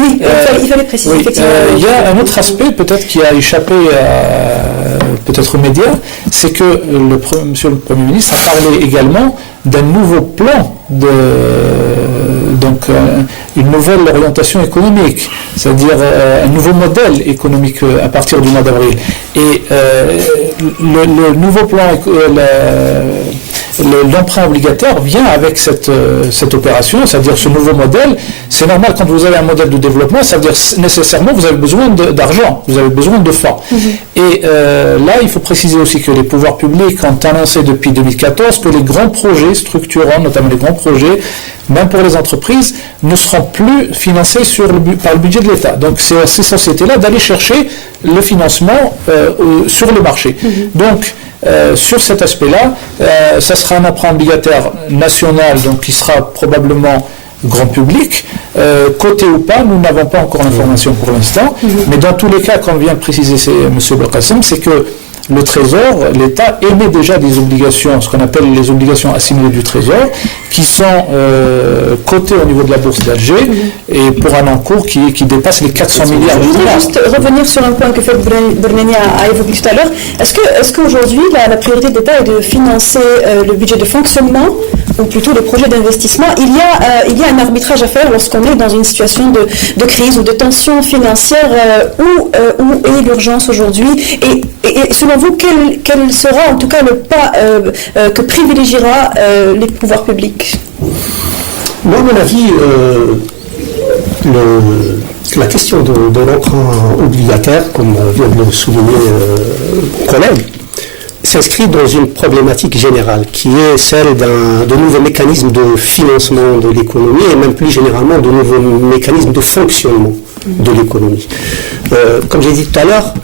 Oui, il fallait préciser. Effectivement. Il y a un autre aspect peut-être qui a échappé peut-être aux médias, c'est que Monsieur le Premier ministre a parlé également d'un nouveau plan une nouvelle orientation économique, c'est-à-dire un nouveau modèle économique à partir du mois d'avril. Et le nouveau plan, l'emprunt obligataire vient avec cette opération, c'est-à-dire ce nouveau modèle. C'est normal, quand vous avez un modèle de développement, ça veut dire nécessairement vous avez besoin d'argent, vous avez besoin de fonds. Et là, il faut préciser aussi que les pouvoirs publics ont annoncé depuis 2014 que les grands projets structurants, notamment les grands projets, même pour les entreprises, ne seront plus financés par le budget de l'État. Donc c'est à ces sociétés-là d'aller chercher le financement sur le marché. Donc sur cet aspect-là, ça sera un emprunt obligataire national, donc qui sera probablement grand public, coté ou pas, nous n'avons pas encore l'information pour l'instant, mais dans tous les cas, comme vient de préciser M. Belkacem, c'est que le Trésor, l'État émet déjà des obligations, ce qu'on appelle les obligations assimilées du Trésor, qui sont cotées au niveau de la bourse d'Alger et pour un encours qui dépasse les 400 milliards de Je voudrais dollars. juste revenir sur un point que Fred Bernani a évoqué tout à l'heure. Est-ce qu'aujourd'hui, la priorité de l'État est de financer le budget de fonctionnement ou plutôt le projet d'investissement? Il y a un arbitrage à faire lorsqu'on est dans une situation de crise ou de tension financière où est l'urgence aujourd'hui et selon vous, quel sera en tout cas le pas que privilégiera les pouvoirs publics? Moi, à mon avis, la question de l'emprunt obligataire, comme vient de le souligner collègue, s'inscrit dans une problématique générale qui est celle de nouveaux mécanismes de financement de l'économie et même plus généralement de nouveaux mécanismes de fonctionnement de l'économie. Comme j'ai dit tout à l'heure,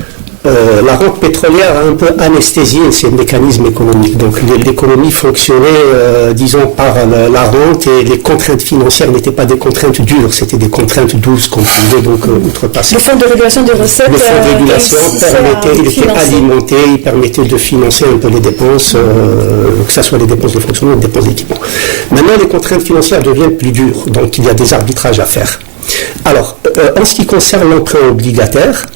la rente pétrolière a un peu anesthésié ces mécanismes économiques. Donc l'économie fonctionnait, disons, par la rente et les contraintes financières n'étaient pas des contraintes dures, c'était des contraintes douces qu'on pouvait donc outrepasser. Le fonds de régulation des recettes. Le fonds de régulation il était alimenté, il permettait de financer un peu les dépenses, que ce soit les dépenses de fonctionnement ou les dépenses d'équipement. Maintenant, les contraintes financières deviennent plus dures, donc il y a des arbitrages à faire. Alors, en ce qui concerne l'emprunt obligataire,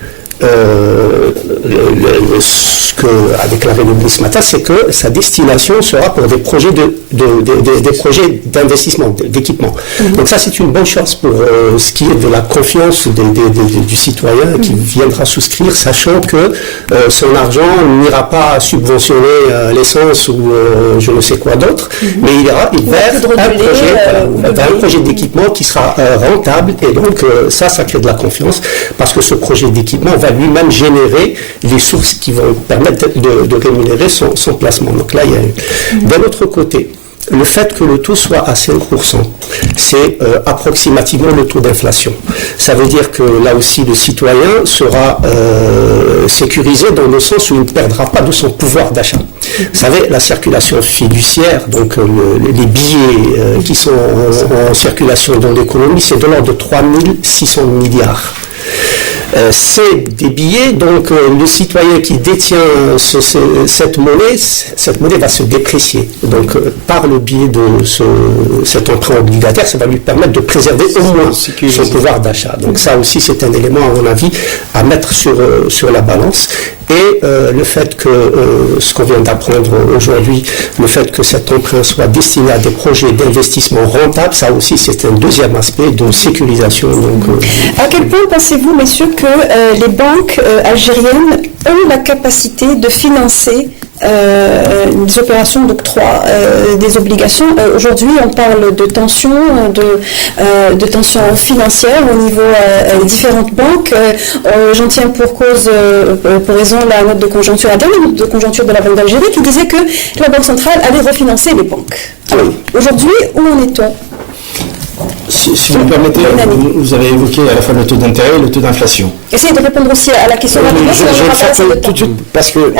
avec la réunion ce matin, c'est que sa destination sera pour des projets des projets d'investissement, d'équipement. Donc ça, c'est une bonne chose pour ce qui est de la confiance du citoyen qui viendra souscrire, sachant que son argent n'ira pas subventionner l'essence ou je ne sais quoi d'autre, mais il ira vers un projet d'équipement qui sera rentable, et donc ça crée de la confiance, parce que ce projet d'équipement va lui-même générer les sources qui vont permettre de rémunérer son placement. Donc là, il y a d'un autre côté, le fait que le taux soit à 5%, c'est approximativement le taux d'inflation. Ça veut dire que là aussi, le citoyen sera sécurisé dans le sens où il ne perdra pas de son pouvoir d'achat. Vous savez, la circulation fiduciaire, donc les billets qui sont en circulation dans l'économie, c'est de l'ordre de 3 600 milliards. C'est des billets, donc le citoyen qui détient cette monnaie va se déprécier. Donc par le biais de cet emprunt obligataire, ça va lui permettre de préserver au moins son pouvoir d'achat. Donc ça aussi, c'est un élément, à mon avis, à mettre sur la balance. Et le fait que, ce qu'on vient d'apprendre aujourd'hui, le fait que cet emprunt soit destiné à des projets d'investissement rentables, ça aussi c'est un deuxième aspect de sécurisation. Donc, à quel point pensez-vous, messieurs, que les banques algériennes ont la capacité de financer des opérations d'octroi, des obligations? Aujourd'hui, on parle de tensions, de tensions financières au niveau des différentes banques. J'en tiens pour cause, pour raison, la note de conjoncture, la dernière note de conjoncture de la Banque d'Algérie qui disait que la Banque centrale allait refinancer les banques. Alors, aujourd'hui, où en est-on? Si vous me permettez, vous avez évoqué à la fois le taux d'intérêt et le taux d'inflation. Essayez de répondre aussi à la question. Je vais le faire tout de suite parce que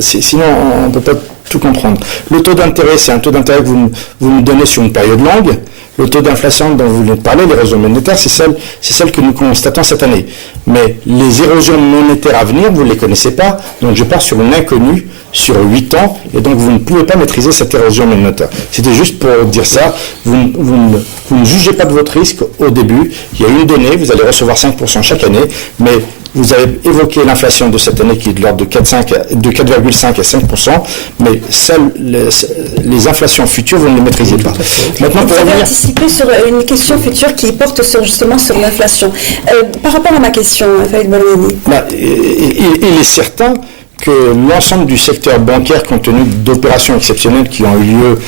sinon on ne peut pas tout comprendre. Le taux d'intérêt, c'est un taux d'intérêt que vous nous donnez sur une période longue. Le taux d'inflation dont vous venez de parler, l'érosion monétaire, c'est celle que nous constatons cette année. Mais les érosions monétaires à venir, vous ne les connaissez pas, donc je pars sur une inconnue sur 8 ans, et donc vous ne pouvez pas maîtriser cette érosion monétaire. C'était juste pour dire ça, vous ne jugez pas de votre risque au début, il y a une donnée, vous allez recevoir 5% chaque année, mais vous avez évoqué l'inflation de cette année qui est de l'ordre de 4,5 à 5%, mais les inflations futures, vous ne les maîtrisez pas. Maintenant, vous avez anticipé sur une question future qui porte justement sur l'inflation. Par rapport à ma question, Faïd Balouni. Il est certain que l'ensemble du secteur bancaire, compte tenu d'opérations exceptionnelles qui ont eu lieu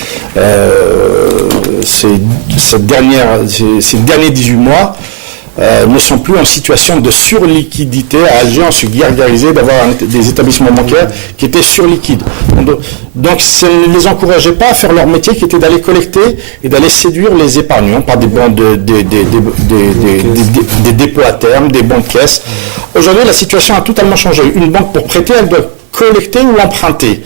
ces derniers 18 mois, ne sont plus en situation de surliquidité. À Alger, on s'est gargarisé d'avoir des établissements bancaires qui étaient surliquides. Donc, ça ne les encourageait pas à faire leur métier qui était d'aller collecter et d'aller séduire les épargnants par des bons des dépôts à terme, des bons de caisse. Aujourd'hui, la situation a totalement changé. Une banque, pour prêter, elle doit collecter ou emprunter.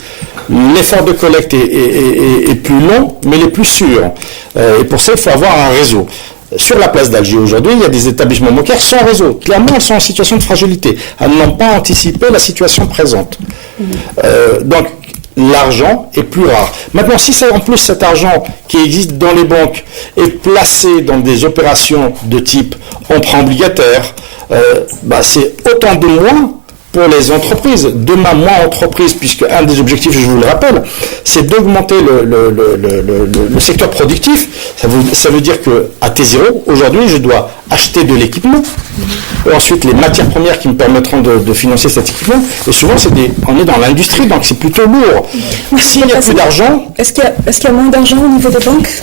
L'effort de collecte est plus long, mais il est plus sûr. Et pour ça, il faut avoir un réseau. Sur la place d'Alger aujourd'hui, il y a des établissements bancaires sans réseau. Clairement, elles sont en situation de fragilité. Elles n'ont pas anticipé la situation présente. Donc, l'argent est plus rare. Maintenant, si en plus cet argent qui existe dans les banques est placé dans des opérations de type emprunt obligataire, c'est autant de moins pour les entreprises. Demain, moi, entreprise, puisque un des objectifs, je vous le rappelle, c'est d'augmenter le secteur productif. Ça veut dire qu'à T0, aujourd'hui, je dois acheter de l'équipement. Et ensuite, les matières premières qui me permettront de financer cet équipement. Et souvent, on est dans l'industrie, donc c'est plutôt lourd. S'il n'y a plus d'argent... Est-ce qu'il y a moins d'argent au niveau des banques?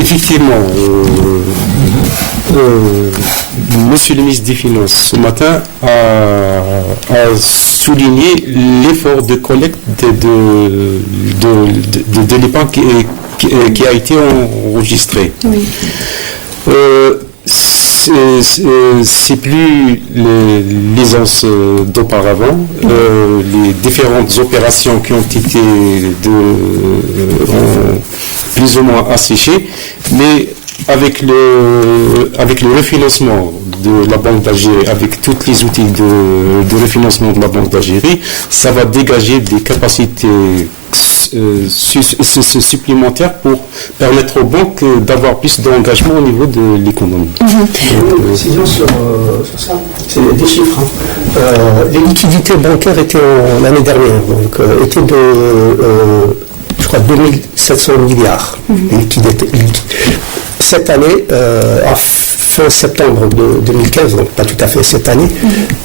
Effectivement. Monsieur le ministre des Finances, ce matin, a souligné l'effort de collecte de l'épargne qui a été enregistré. Oui. C'est plus l'aisance d'auparavant. Les différentes opérations qui ont été plus ou moins asséchées, mais avec le refinancement de la Banque d'Algérie, avec tous les outils de refinancement de la Banque d'Algérie, ça va dégager des capacités supplémentaires pour permettre aux banques d'avoir plus d'engagement au niveau de l'économie. Précision sur ça, c'est des chiffres. Les liquidités bancaires étaient l'année dernière, donc étaient de, je crois, 2700 milliards. Les liquidités. Cette année, en fin septembre de 2015, donc pas tout à fait cette année,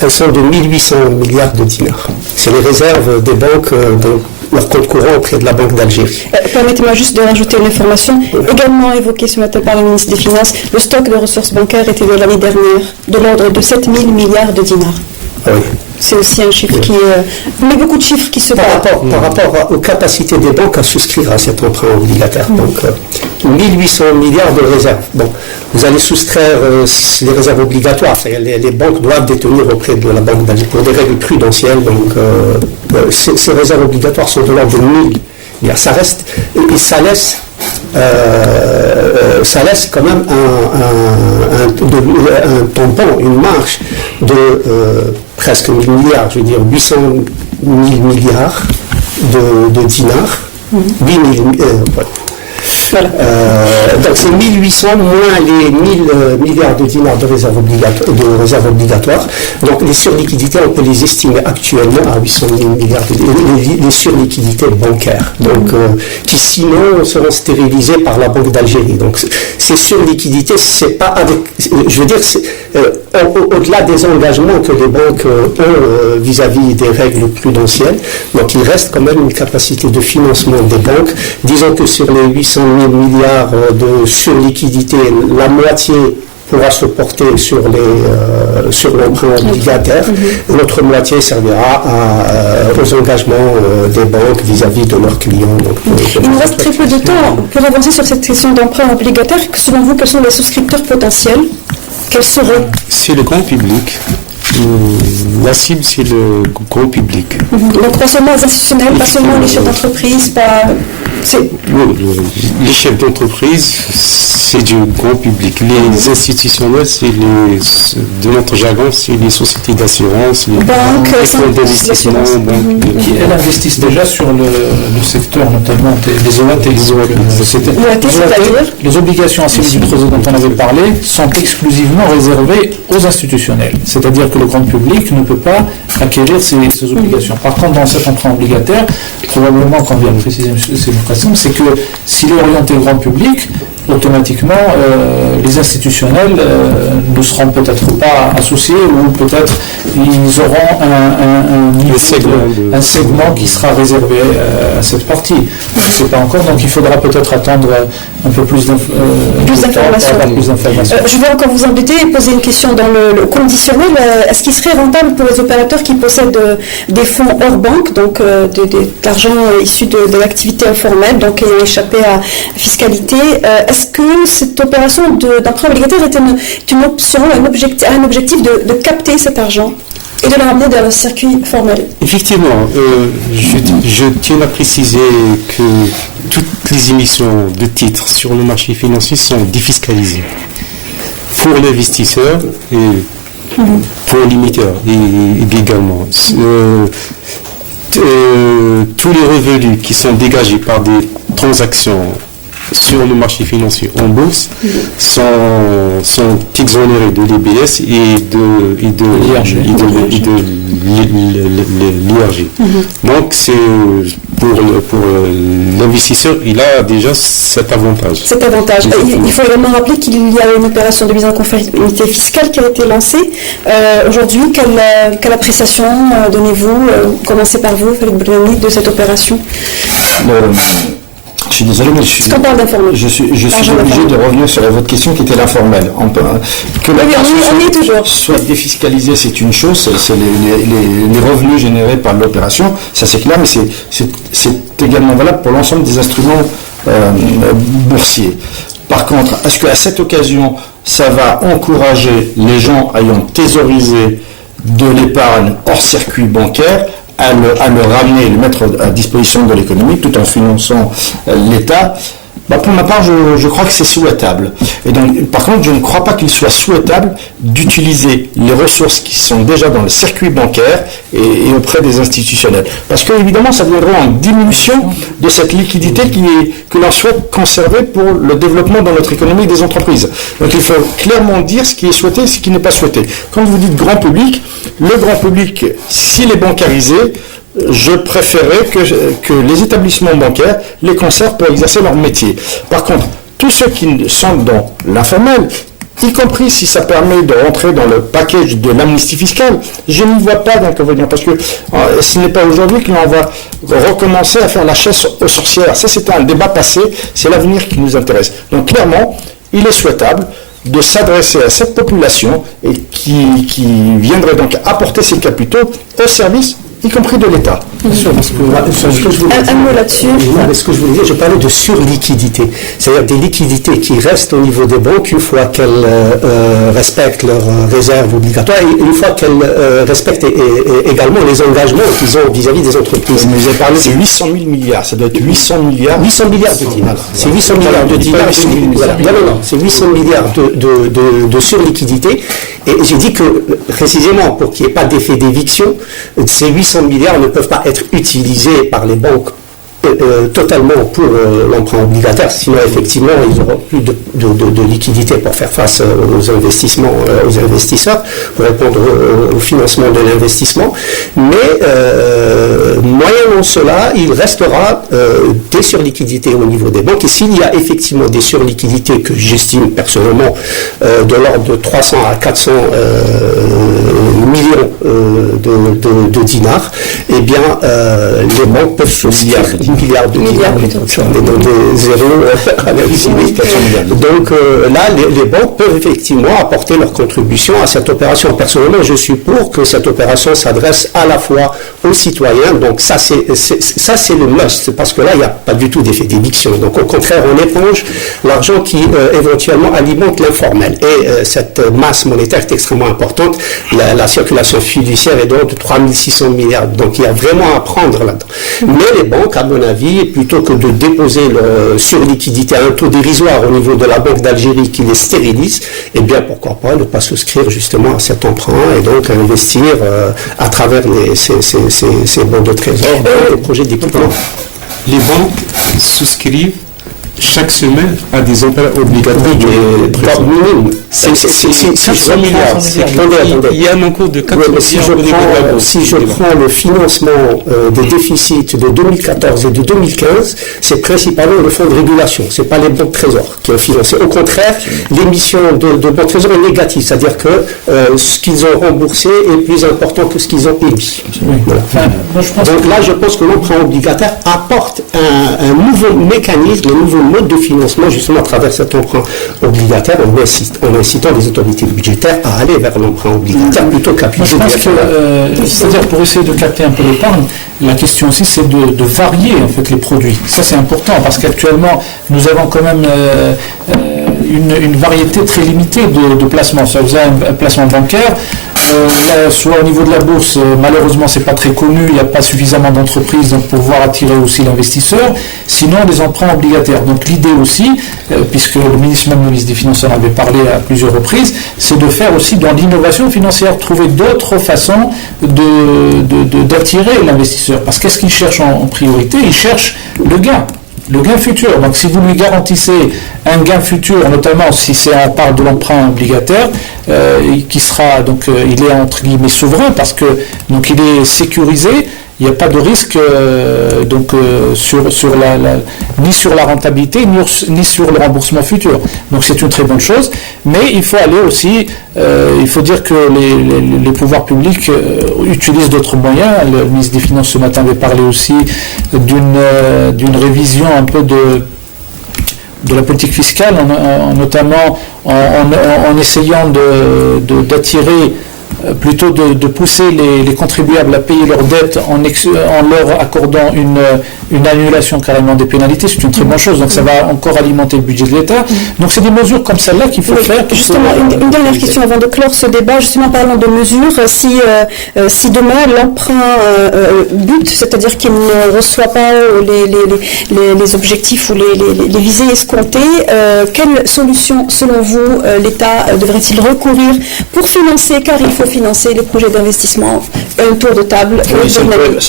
elles sont de 1800 milliards de dinars. C'est les réserves des banques dans leur compte courant auprès de la Banque d'Algérie. Permettez-moi juste de rajouter une information, également évoquée ce matin par le ministre des Finances. Le stock de ressources bancaires était de l'année dernière de l'ordre de 7000 milliards de dinars. Oui. C'est aussi un chiffre qui mais beaucoup de chiffres qui se par rapport aux capacités des banques à souscrire à cet emprunt obligataire. Donc 1800 milliards de réserves. Bon, vous allez soustraire les réserves obligatoires. Les banques doivent détenir auprès de la Banque d'Algérie pour des règles prudentielles. Donc ces réserves obligatoires sont de l'ordre de 1000 milliards. Ça reste et ça laisse quand même un tampon, une marge de presque 1000 milliards, je veux dire 800 000 milliards de dinars. 8 000, Voilà. Donc c'est 1800 moins les 1000 milliards de dinars de réserve obligatoire. Donc les surliquidités, on peut les estimer actuellement à 800 000 milliards les surliquidités bancaires, donc qui sinon seront stérilisées par la Banque d'Algérie. Donc ces surliquidités, c'est pas avec, je veux dire, au-delà des engagements que les banques ont vis-à-vis des règles prudentielles, donc il reste quand même une capacité de financement des banques. Disons que sur les 800 000 milliards de surliquidité, la moitié pourra se porter sur l'emprunt obligataire. L'autre moitié servira aux engagements des banques vis-à-vis de leurs clients. Donc, il nous reste très peu de temps pour avancer sur cette question d'emprunt obligataire. Selon vous, quels sont les souscripteurs potentiels? Quels seraient? C'est le grand public. La cible, c'est le grand public. Donc pas seulement les institutionnels, pas seulement les chefs d'entreprise, les chefs d'entreprise, c'est du grand public. Les institutionnels, c'est de notre jargon, c'est les sociétés d'assurance, les fonds d'investissement. Elles investissent déjà sur le secteur, notamment des OAT. Les obligations anciennes du Trésor dont on avait parlé sont exclusivement réservées aux institutionnels. C'est-à-dire que le grand public ne peut pas acquérir ces obligations. Par contre, dans cet emprunt obligataire, probablement, comme vient de préciser M. Kassim, c'est que s'il est orienté au grand public, automatiquement, les institutionnels ne seront peut-être pas associés ou peut-être ils auront un segment qui sera réservé à cette partie. On ne sait pas encore, donc il faudra peut-être attendre un peu plus d'informations. Je vais encore vous embêter et poser une question dans le conditionnel. Est-ce qu'il serait rentable pour les opérateurs qui possèdent des fonds hors banque, donc de l'argent issu de l'activité informelle, donc ayant échappé à fiscalité? Est-ce que cette opération d'emprunt obligataire est une option, un objectif de capter cet argent et de le ramener dans le circuit formel? Effectivement, je tiens à préciser que toutes les émissions de titres sur le marché financier sont défiscalisées pour l'investisseur et pour l'émetteur également. Tous les revenus qui sont dégagés par des transactions sur le marché financier en bourse sont exonérés de l'IBS et de l'IRG. Donc c'est pour l'investisseur, il a déjà cet avantage. Il faut également rappeler qu'il y a une opération de mise en conformité fiscale qui a été lancée. Aujourd'hui, quelle appréciation donnez-vous? Commencez par vous, Khalid Boulani, de cette opération. Je suis désolé, mais je suis obligé de revenir sur votre question qui était l'informel. Que l'opération soit défiscalisée, c'est une chose, c'est les revenus générés par l'opération, ça c'est clair, mais c'est également valable pour l'ensemble des instruments boursiers. Par contre, est-ce qu'à cette occasion, ça va encourager les gens ayant thésaurisé de l'épargne hors circuit bancaire à le ramener, le mettre à disposition de l'économie tout en finançant l'État? Pour ma part, je crois que c'est souhaitable. Et donc, par contre, je ne crois pas qu'il soit souhaitable d'utiliser les ressources qui sont déjà dans le circuit bancaire et auprès des institutionnels. Parce que, évidemment, ça viendra en diminution de cette liquidité que l'on souhaite conserver pour le développement dans notre économie des entreprises. Donc, il faut clairement dire ce qui est souhaité et ce qui n'est pas souhaité. Quand vous dites grand public, le grand public, s'il est bancarisé, je préférerais que les établissements bancaires les conservent pour exercer leur métier. Par contre, tous ceux qui sont dans l'informel, y compris si ça permet de rentrer dans le package de l'amnistie fiscale, je n'y vois pas d'inconvénient, parce que ce n'est pas aujourd'hui que l'on va recommencer à faire la chasse aux sorcières. Ça, c'était un débat passé, c'est l'avenir qui nous intéresse. Donc clairement, il est souhaitable de s'adresser à cette population et qui viendrait donc apporter ses capitaux au service, y compris de l'État. Bien sûr, parce que un mot là-dessus. Ce que je voulais dire, je parlais de surliquidité, c'est-à-dire des liquidités qui restent au niveau des banques une fois qu'elles respectent leurs réserves obligatoires et une fois qu'elles respectent également les engagements qu'ils ont vis-à-vis des entreprises. Vous avez parlé de 800 000 milliards, ça doit être 800 milliards. 800 milliards de dinars. C'est 800 milliards de dinars. Non, c'est 800 milliards de surliquidité. Et j'ai dit que, précisément, pour qu'il n'y ait pas d'effet d'éviction, ces 800 milliards ne peuvent pas être utilisés par les banques totalement pour l'emprunt obligataire, sinon effectivement ils n'auront plus de liquidité pour faire face aux investissements, aux investisseurs, pour répondre au financement de l'investissement. Mais moyennant cela, il restera des surliquidités au niveau des banques. Et s'il y a effectivement des surliquidités que j'estime personnellement de l'ordre de 300 à 400 millions de dinars, eh bien les banques peuvent souscrire 10 milliards de dinars. On est dans des zéros Donc là, les banques peuvent effectivement apporter leur contribution à cette opération. Personnellement, je suis pour que cette opération s'adresse à la fois aux citoyens. Donc ça, c'est le must, parce que là, il n'y a pas du tout d'effet d'éviction. Donc au contraire, on éponge l'argent qui éventuellement alimente l'informel. Et cette masse monétaire est extrêmement importante. La circulation fiduciaire est d'ordre de 3600 milliards. Donc il y a vraiment à prendre là-dedans. Mais les banques, à mon avis, plutôt que de déposer leur surliquidité à un taux dérisoire au niveau de la Banque d'Algérie qui les stérilise, eh bien pourquoi pas ne pas souscrire justement à cet emprunt et donc investir à travers ces bons de trésor dans des projets d'équipement. Les banques souscrivent chaque semaine à des emprunts obligatoires c'est 400 milliards. Il y a un encours de 400 milliards. Si je prends le financement des déficits de 2014 et de 2015, c'est principalement le fonds de régulation. Ce n'est pas les banques trésor qui ont financé. Au contraire, l'émission de banques trésor est négative, c'est-à-dire que ce qu'ils ont remboursé est plus important que ce qu'ils ont émis. Voilà. Donc là, je pense que l'emprunt obligataire apporte un nouveau mécanisme, un nouveau mode de financement justement à travers cet emprunt obligataire en incitant les autorités budgétaires à aller vers l'emprunt obligataire plutôt qu'appliquer. Je pense que, c'est-à-dire pour essayer de capter un peu l'épargne, la question aussi c'est de varier en fait les produits. Ça c'est important parce qu'actuellement nous avons quand même une variété très limitée de placements. Ça faisait un placement bancaire. Là, soit au niveau de la bourse, malheureusement, c'est pas très connu, il n'y a pas suffisamment d'entreprises pour pouvoir attirer aussi l'investisseur. Sinon, des emprunts obligataires. Donc, l'idée aussi, puisque le ministre des Finances en avait parlé à plusieurs reprises, c'est de faire aussi dans l'innovation financière, trouver d'autres façons d'attirer l'investisseur. Parce qu'est-ce qu'il cherche en priorité? Il cherche le gain futur. Donc si vous lui garantissez un gain futur, notamment si on parle de l'emprunt obligataire, qui sera donc il est entre guillemets souverain parce que donc il est sécurisé, il n'y a pas de risque ni sur la rentabilité ni sur le remboursement futur. Donc c'est une très bonne chose, mais il faut aller aussi, il faut dire que les pouvoirs publics utilisent d'autres moyens. Le ministre des Finances ce matin avait parlé aussi d'une révision un peu de la politique fiscale, notamment en essayant d'attirer plutôt de pousser les contribuables à payer leurs dettes en leur accordant une annulation carrément des pénalités, c'est une très bonne chose. Donc ça va encore alimenter le budget de l'État. Donc c'est des mesures comme celle-là qu'il faut faire. Justement, une dernière question avant de clore ce débat, justement parlant de mesures, si demain l'emprunt bute, c'est-à-dire qu'il ne reçoit pas les objectifs ou les visées escomptées, quelle solution selon vous l'État devrait-il recourir pour financer, car il faut financer les projets d'investissement, un tour de table? Oui, ça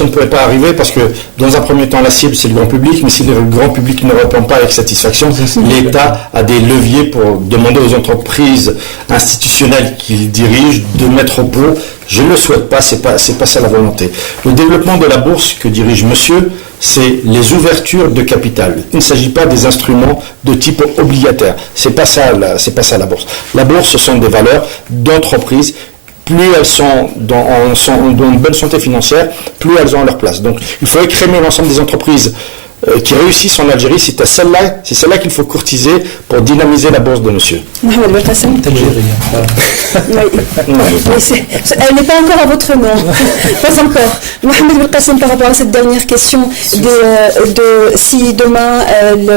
ne pourrait pas arriver parce que dans un premier temps la cible c'est le grand public, mais si le grand public ne répond pas avec satisfaction, l'État a des leviers pour demander aux entreprises institutionnelles qu'il dirige de mettre au point. Je ne le souhaite pas, c'est pas ça la volonté. Le développement de la bourse que dirige monsieur, c'est les ouvertures de capital. Il ne s'agit pas des instruments de type obligataire. C'est pas ça la bourse. La bourse, ce sont des valeurs d'entreprise. Plus elles sont dans une bonne santé financière, plus elles ont leur place. Donc, il faut écrémer l'ensemble des entreprises qui réussissent en Algérie. C'est celle-là qu'il faut courtiser pour dynamiser la bourse de monsieur. Mohamed Belkacem. Elle n'est pas encore à votre nom. Pas encore. Mohamed Belkacem, par rapport à cette dernière question, si demain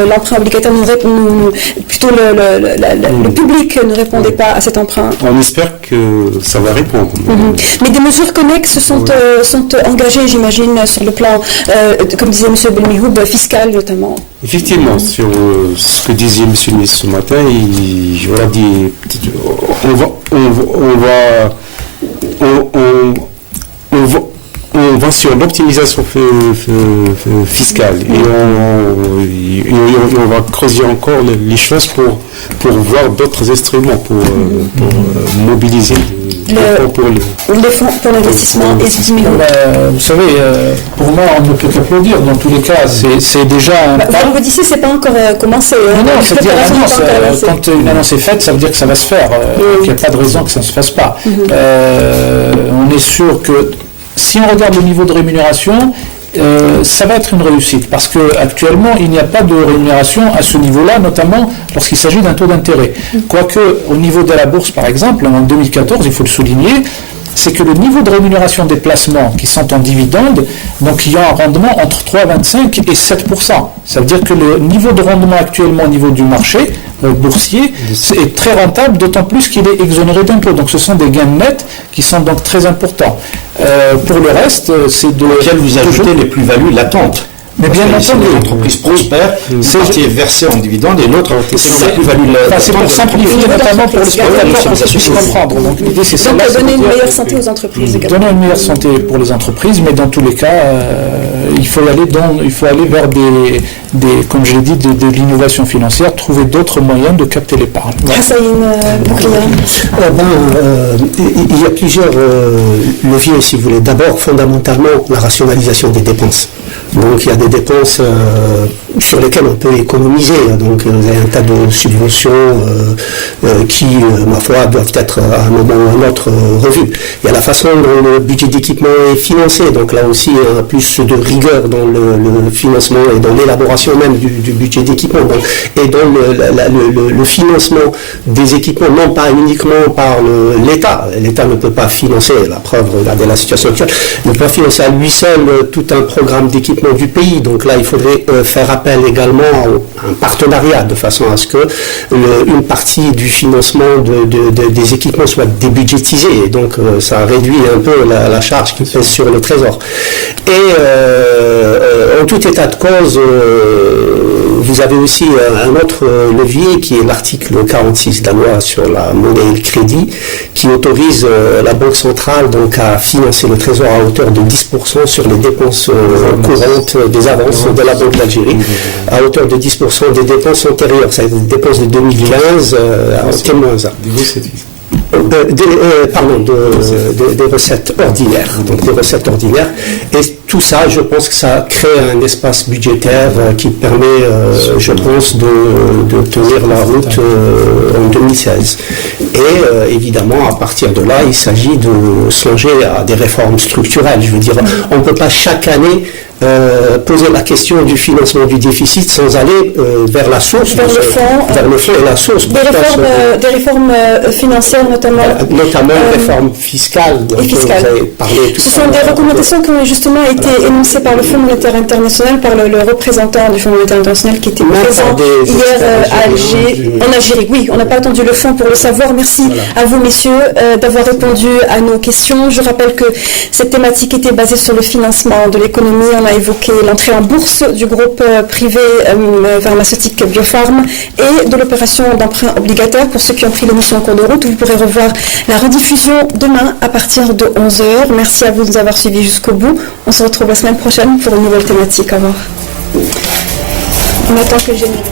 l'emprunt obligataire plutôt le public ne répondait pas à cet emprunt. On espère que ça va répondre. Mais des mesures connexes sont engagées, j'imagine, sur le plan, comme disait M. Belmihoub, fiscal notamment. Effectivement, sur ce que disait M. le ministre ce matin, j'aurais dit, on va bien sûr l'optimisation fiscale et on va creuser encore les choses pour voir d'autres instruments pour mobiliser les fonds pour l'investissement et 10 millions. Vous savez, pour moi, on ne peut qu'applaudir. Dans tous les cas, c'est déjà un pas. Vous d'ici, c'est pas encore commencé. Non, c'est-à-dire quand une annonce est faite, ça veut dire que ça va se faire. Il n'y a pas de raison que ça ne se fasse pas. On est sûr que si on regarde le niveau de rémunération, ça va être une réussite parce qu'actuellement il n'y a pas de rémunération à ce niveau-là, notamment lorsqu'il s'agit d'un taux d'intérêt. Quoique au niveau de la bourse par exemple, en 2014, il faut le souligner, c'est que le niveau de rémunération des placements qui sont en dividendes, donc il y a un rendement entre 3,25 et 7%. Ça veut dire que le niveau de rendement actuellement au niveau du marché boursier est très rentable, d'autant plus qu'il est exonéré d'impôts. Donc ce sont des gains nets qui sont donc très importants. Pour le reste, c'est de... Auquel vous ajoutez les plus-values latentes. Mais bien entendu, l'entreprise prospère, une partie est versée en dividendes et l'autre, c'est la plus-value. C'est pour simplifier, notamment pour les spectateurs, pour qu'ils puissent comprendre. Donc l'idée, c'est ça. Donner une meilleure santé aux entreprises également. Donner une meilleure santé pour les entreprises, mais dans tous les cas, il faut aller vers comme je l'ai dit, de l'innovation financière, trouver d'autres moyens de capter l'épargne. Il y a plusieurs leviers, si vous voulez. D'abord, fondamentalement, la rationalisation des dépenses. Donc il y a des dépenses sur lesquelles on peut économiser. Donc vous avez un tas de subventions qui, ma foi, doivent être à un moment ou à un autre revues. Il y a la façon dont le budget d'équipement est financé. Donc là aussi, il y a plus de rigueur dans le financement et dans l'élaboration même du budget d'équipement. Et dans le financement des équipements, non pas uniquement par l'État. L'État ne peut pas financer, la preuve, regardez la situation actuelle, ne peut pas financer à lui seul tout un programme d'équipement du pays. Donc là, il faudrait faire appel également à un partenariat de façon à ce que une partie du financement des équipements soit débudgétisée. Et donc ça réduit un peu la charge qui pèse sur le Trésor. Et en tout état de cause, vous avez aussi un autre levier qui est l'article 46 de la loi sur la monnaie et le crédit qui autorise la Banque centrale donc à financer le Trésor à hauteur de 10% sur les dépenses courantes des avances de la Banque d'Algérie, à hauteur de 10% des dépenses antérieures. C'est des dépenses de 2015 en témoin. Des recettes ordinaires. Donc des recettes ordinaires. Et tout ça, je pense que ça crée un espace budgétaire qui permet, je pense, de tenir la route en 2016. Et évidemment, à partir de là, il s'agit de songer à des réformes structurelles. Je veux dire, on ne peut pas chaque année poser la question du financement du déficit sans aller vers la source, vers le fond et la source. Des réformes financières notamment les réformes fiscales dont vous avez parlé. Ce sont des recommandations qui ont justement été énoncées par le Fonds monétaire international, par le représentant du Fonds monétaire international qui était présent hier à Alger, en Algérie. Oui, on n'a pas attendu le Fonds pour le savoir. Merci à vous, messieurs, d'avoir répondu à nos questions. Je rappelle que cette thématique était basée sur le financement de l'économie. On a évoqué l'entrée en bourse du groupe privé pharmaceutique Biopharm et de l'opération d'emprunt obligataire. Pour ceux qui ont pris l'émission en cours de route, vous pourrez revoir la rediffusion demain à partir de 11h. Merci à vous de nous avoir suivis jusqu'au bout. On se retrouve la semaine prochaine pour une nouvelle thématique. Au revoir. On attend que le générique.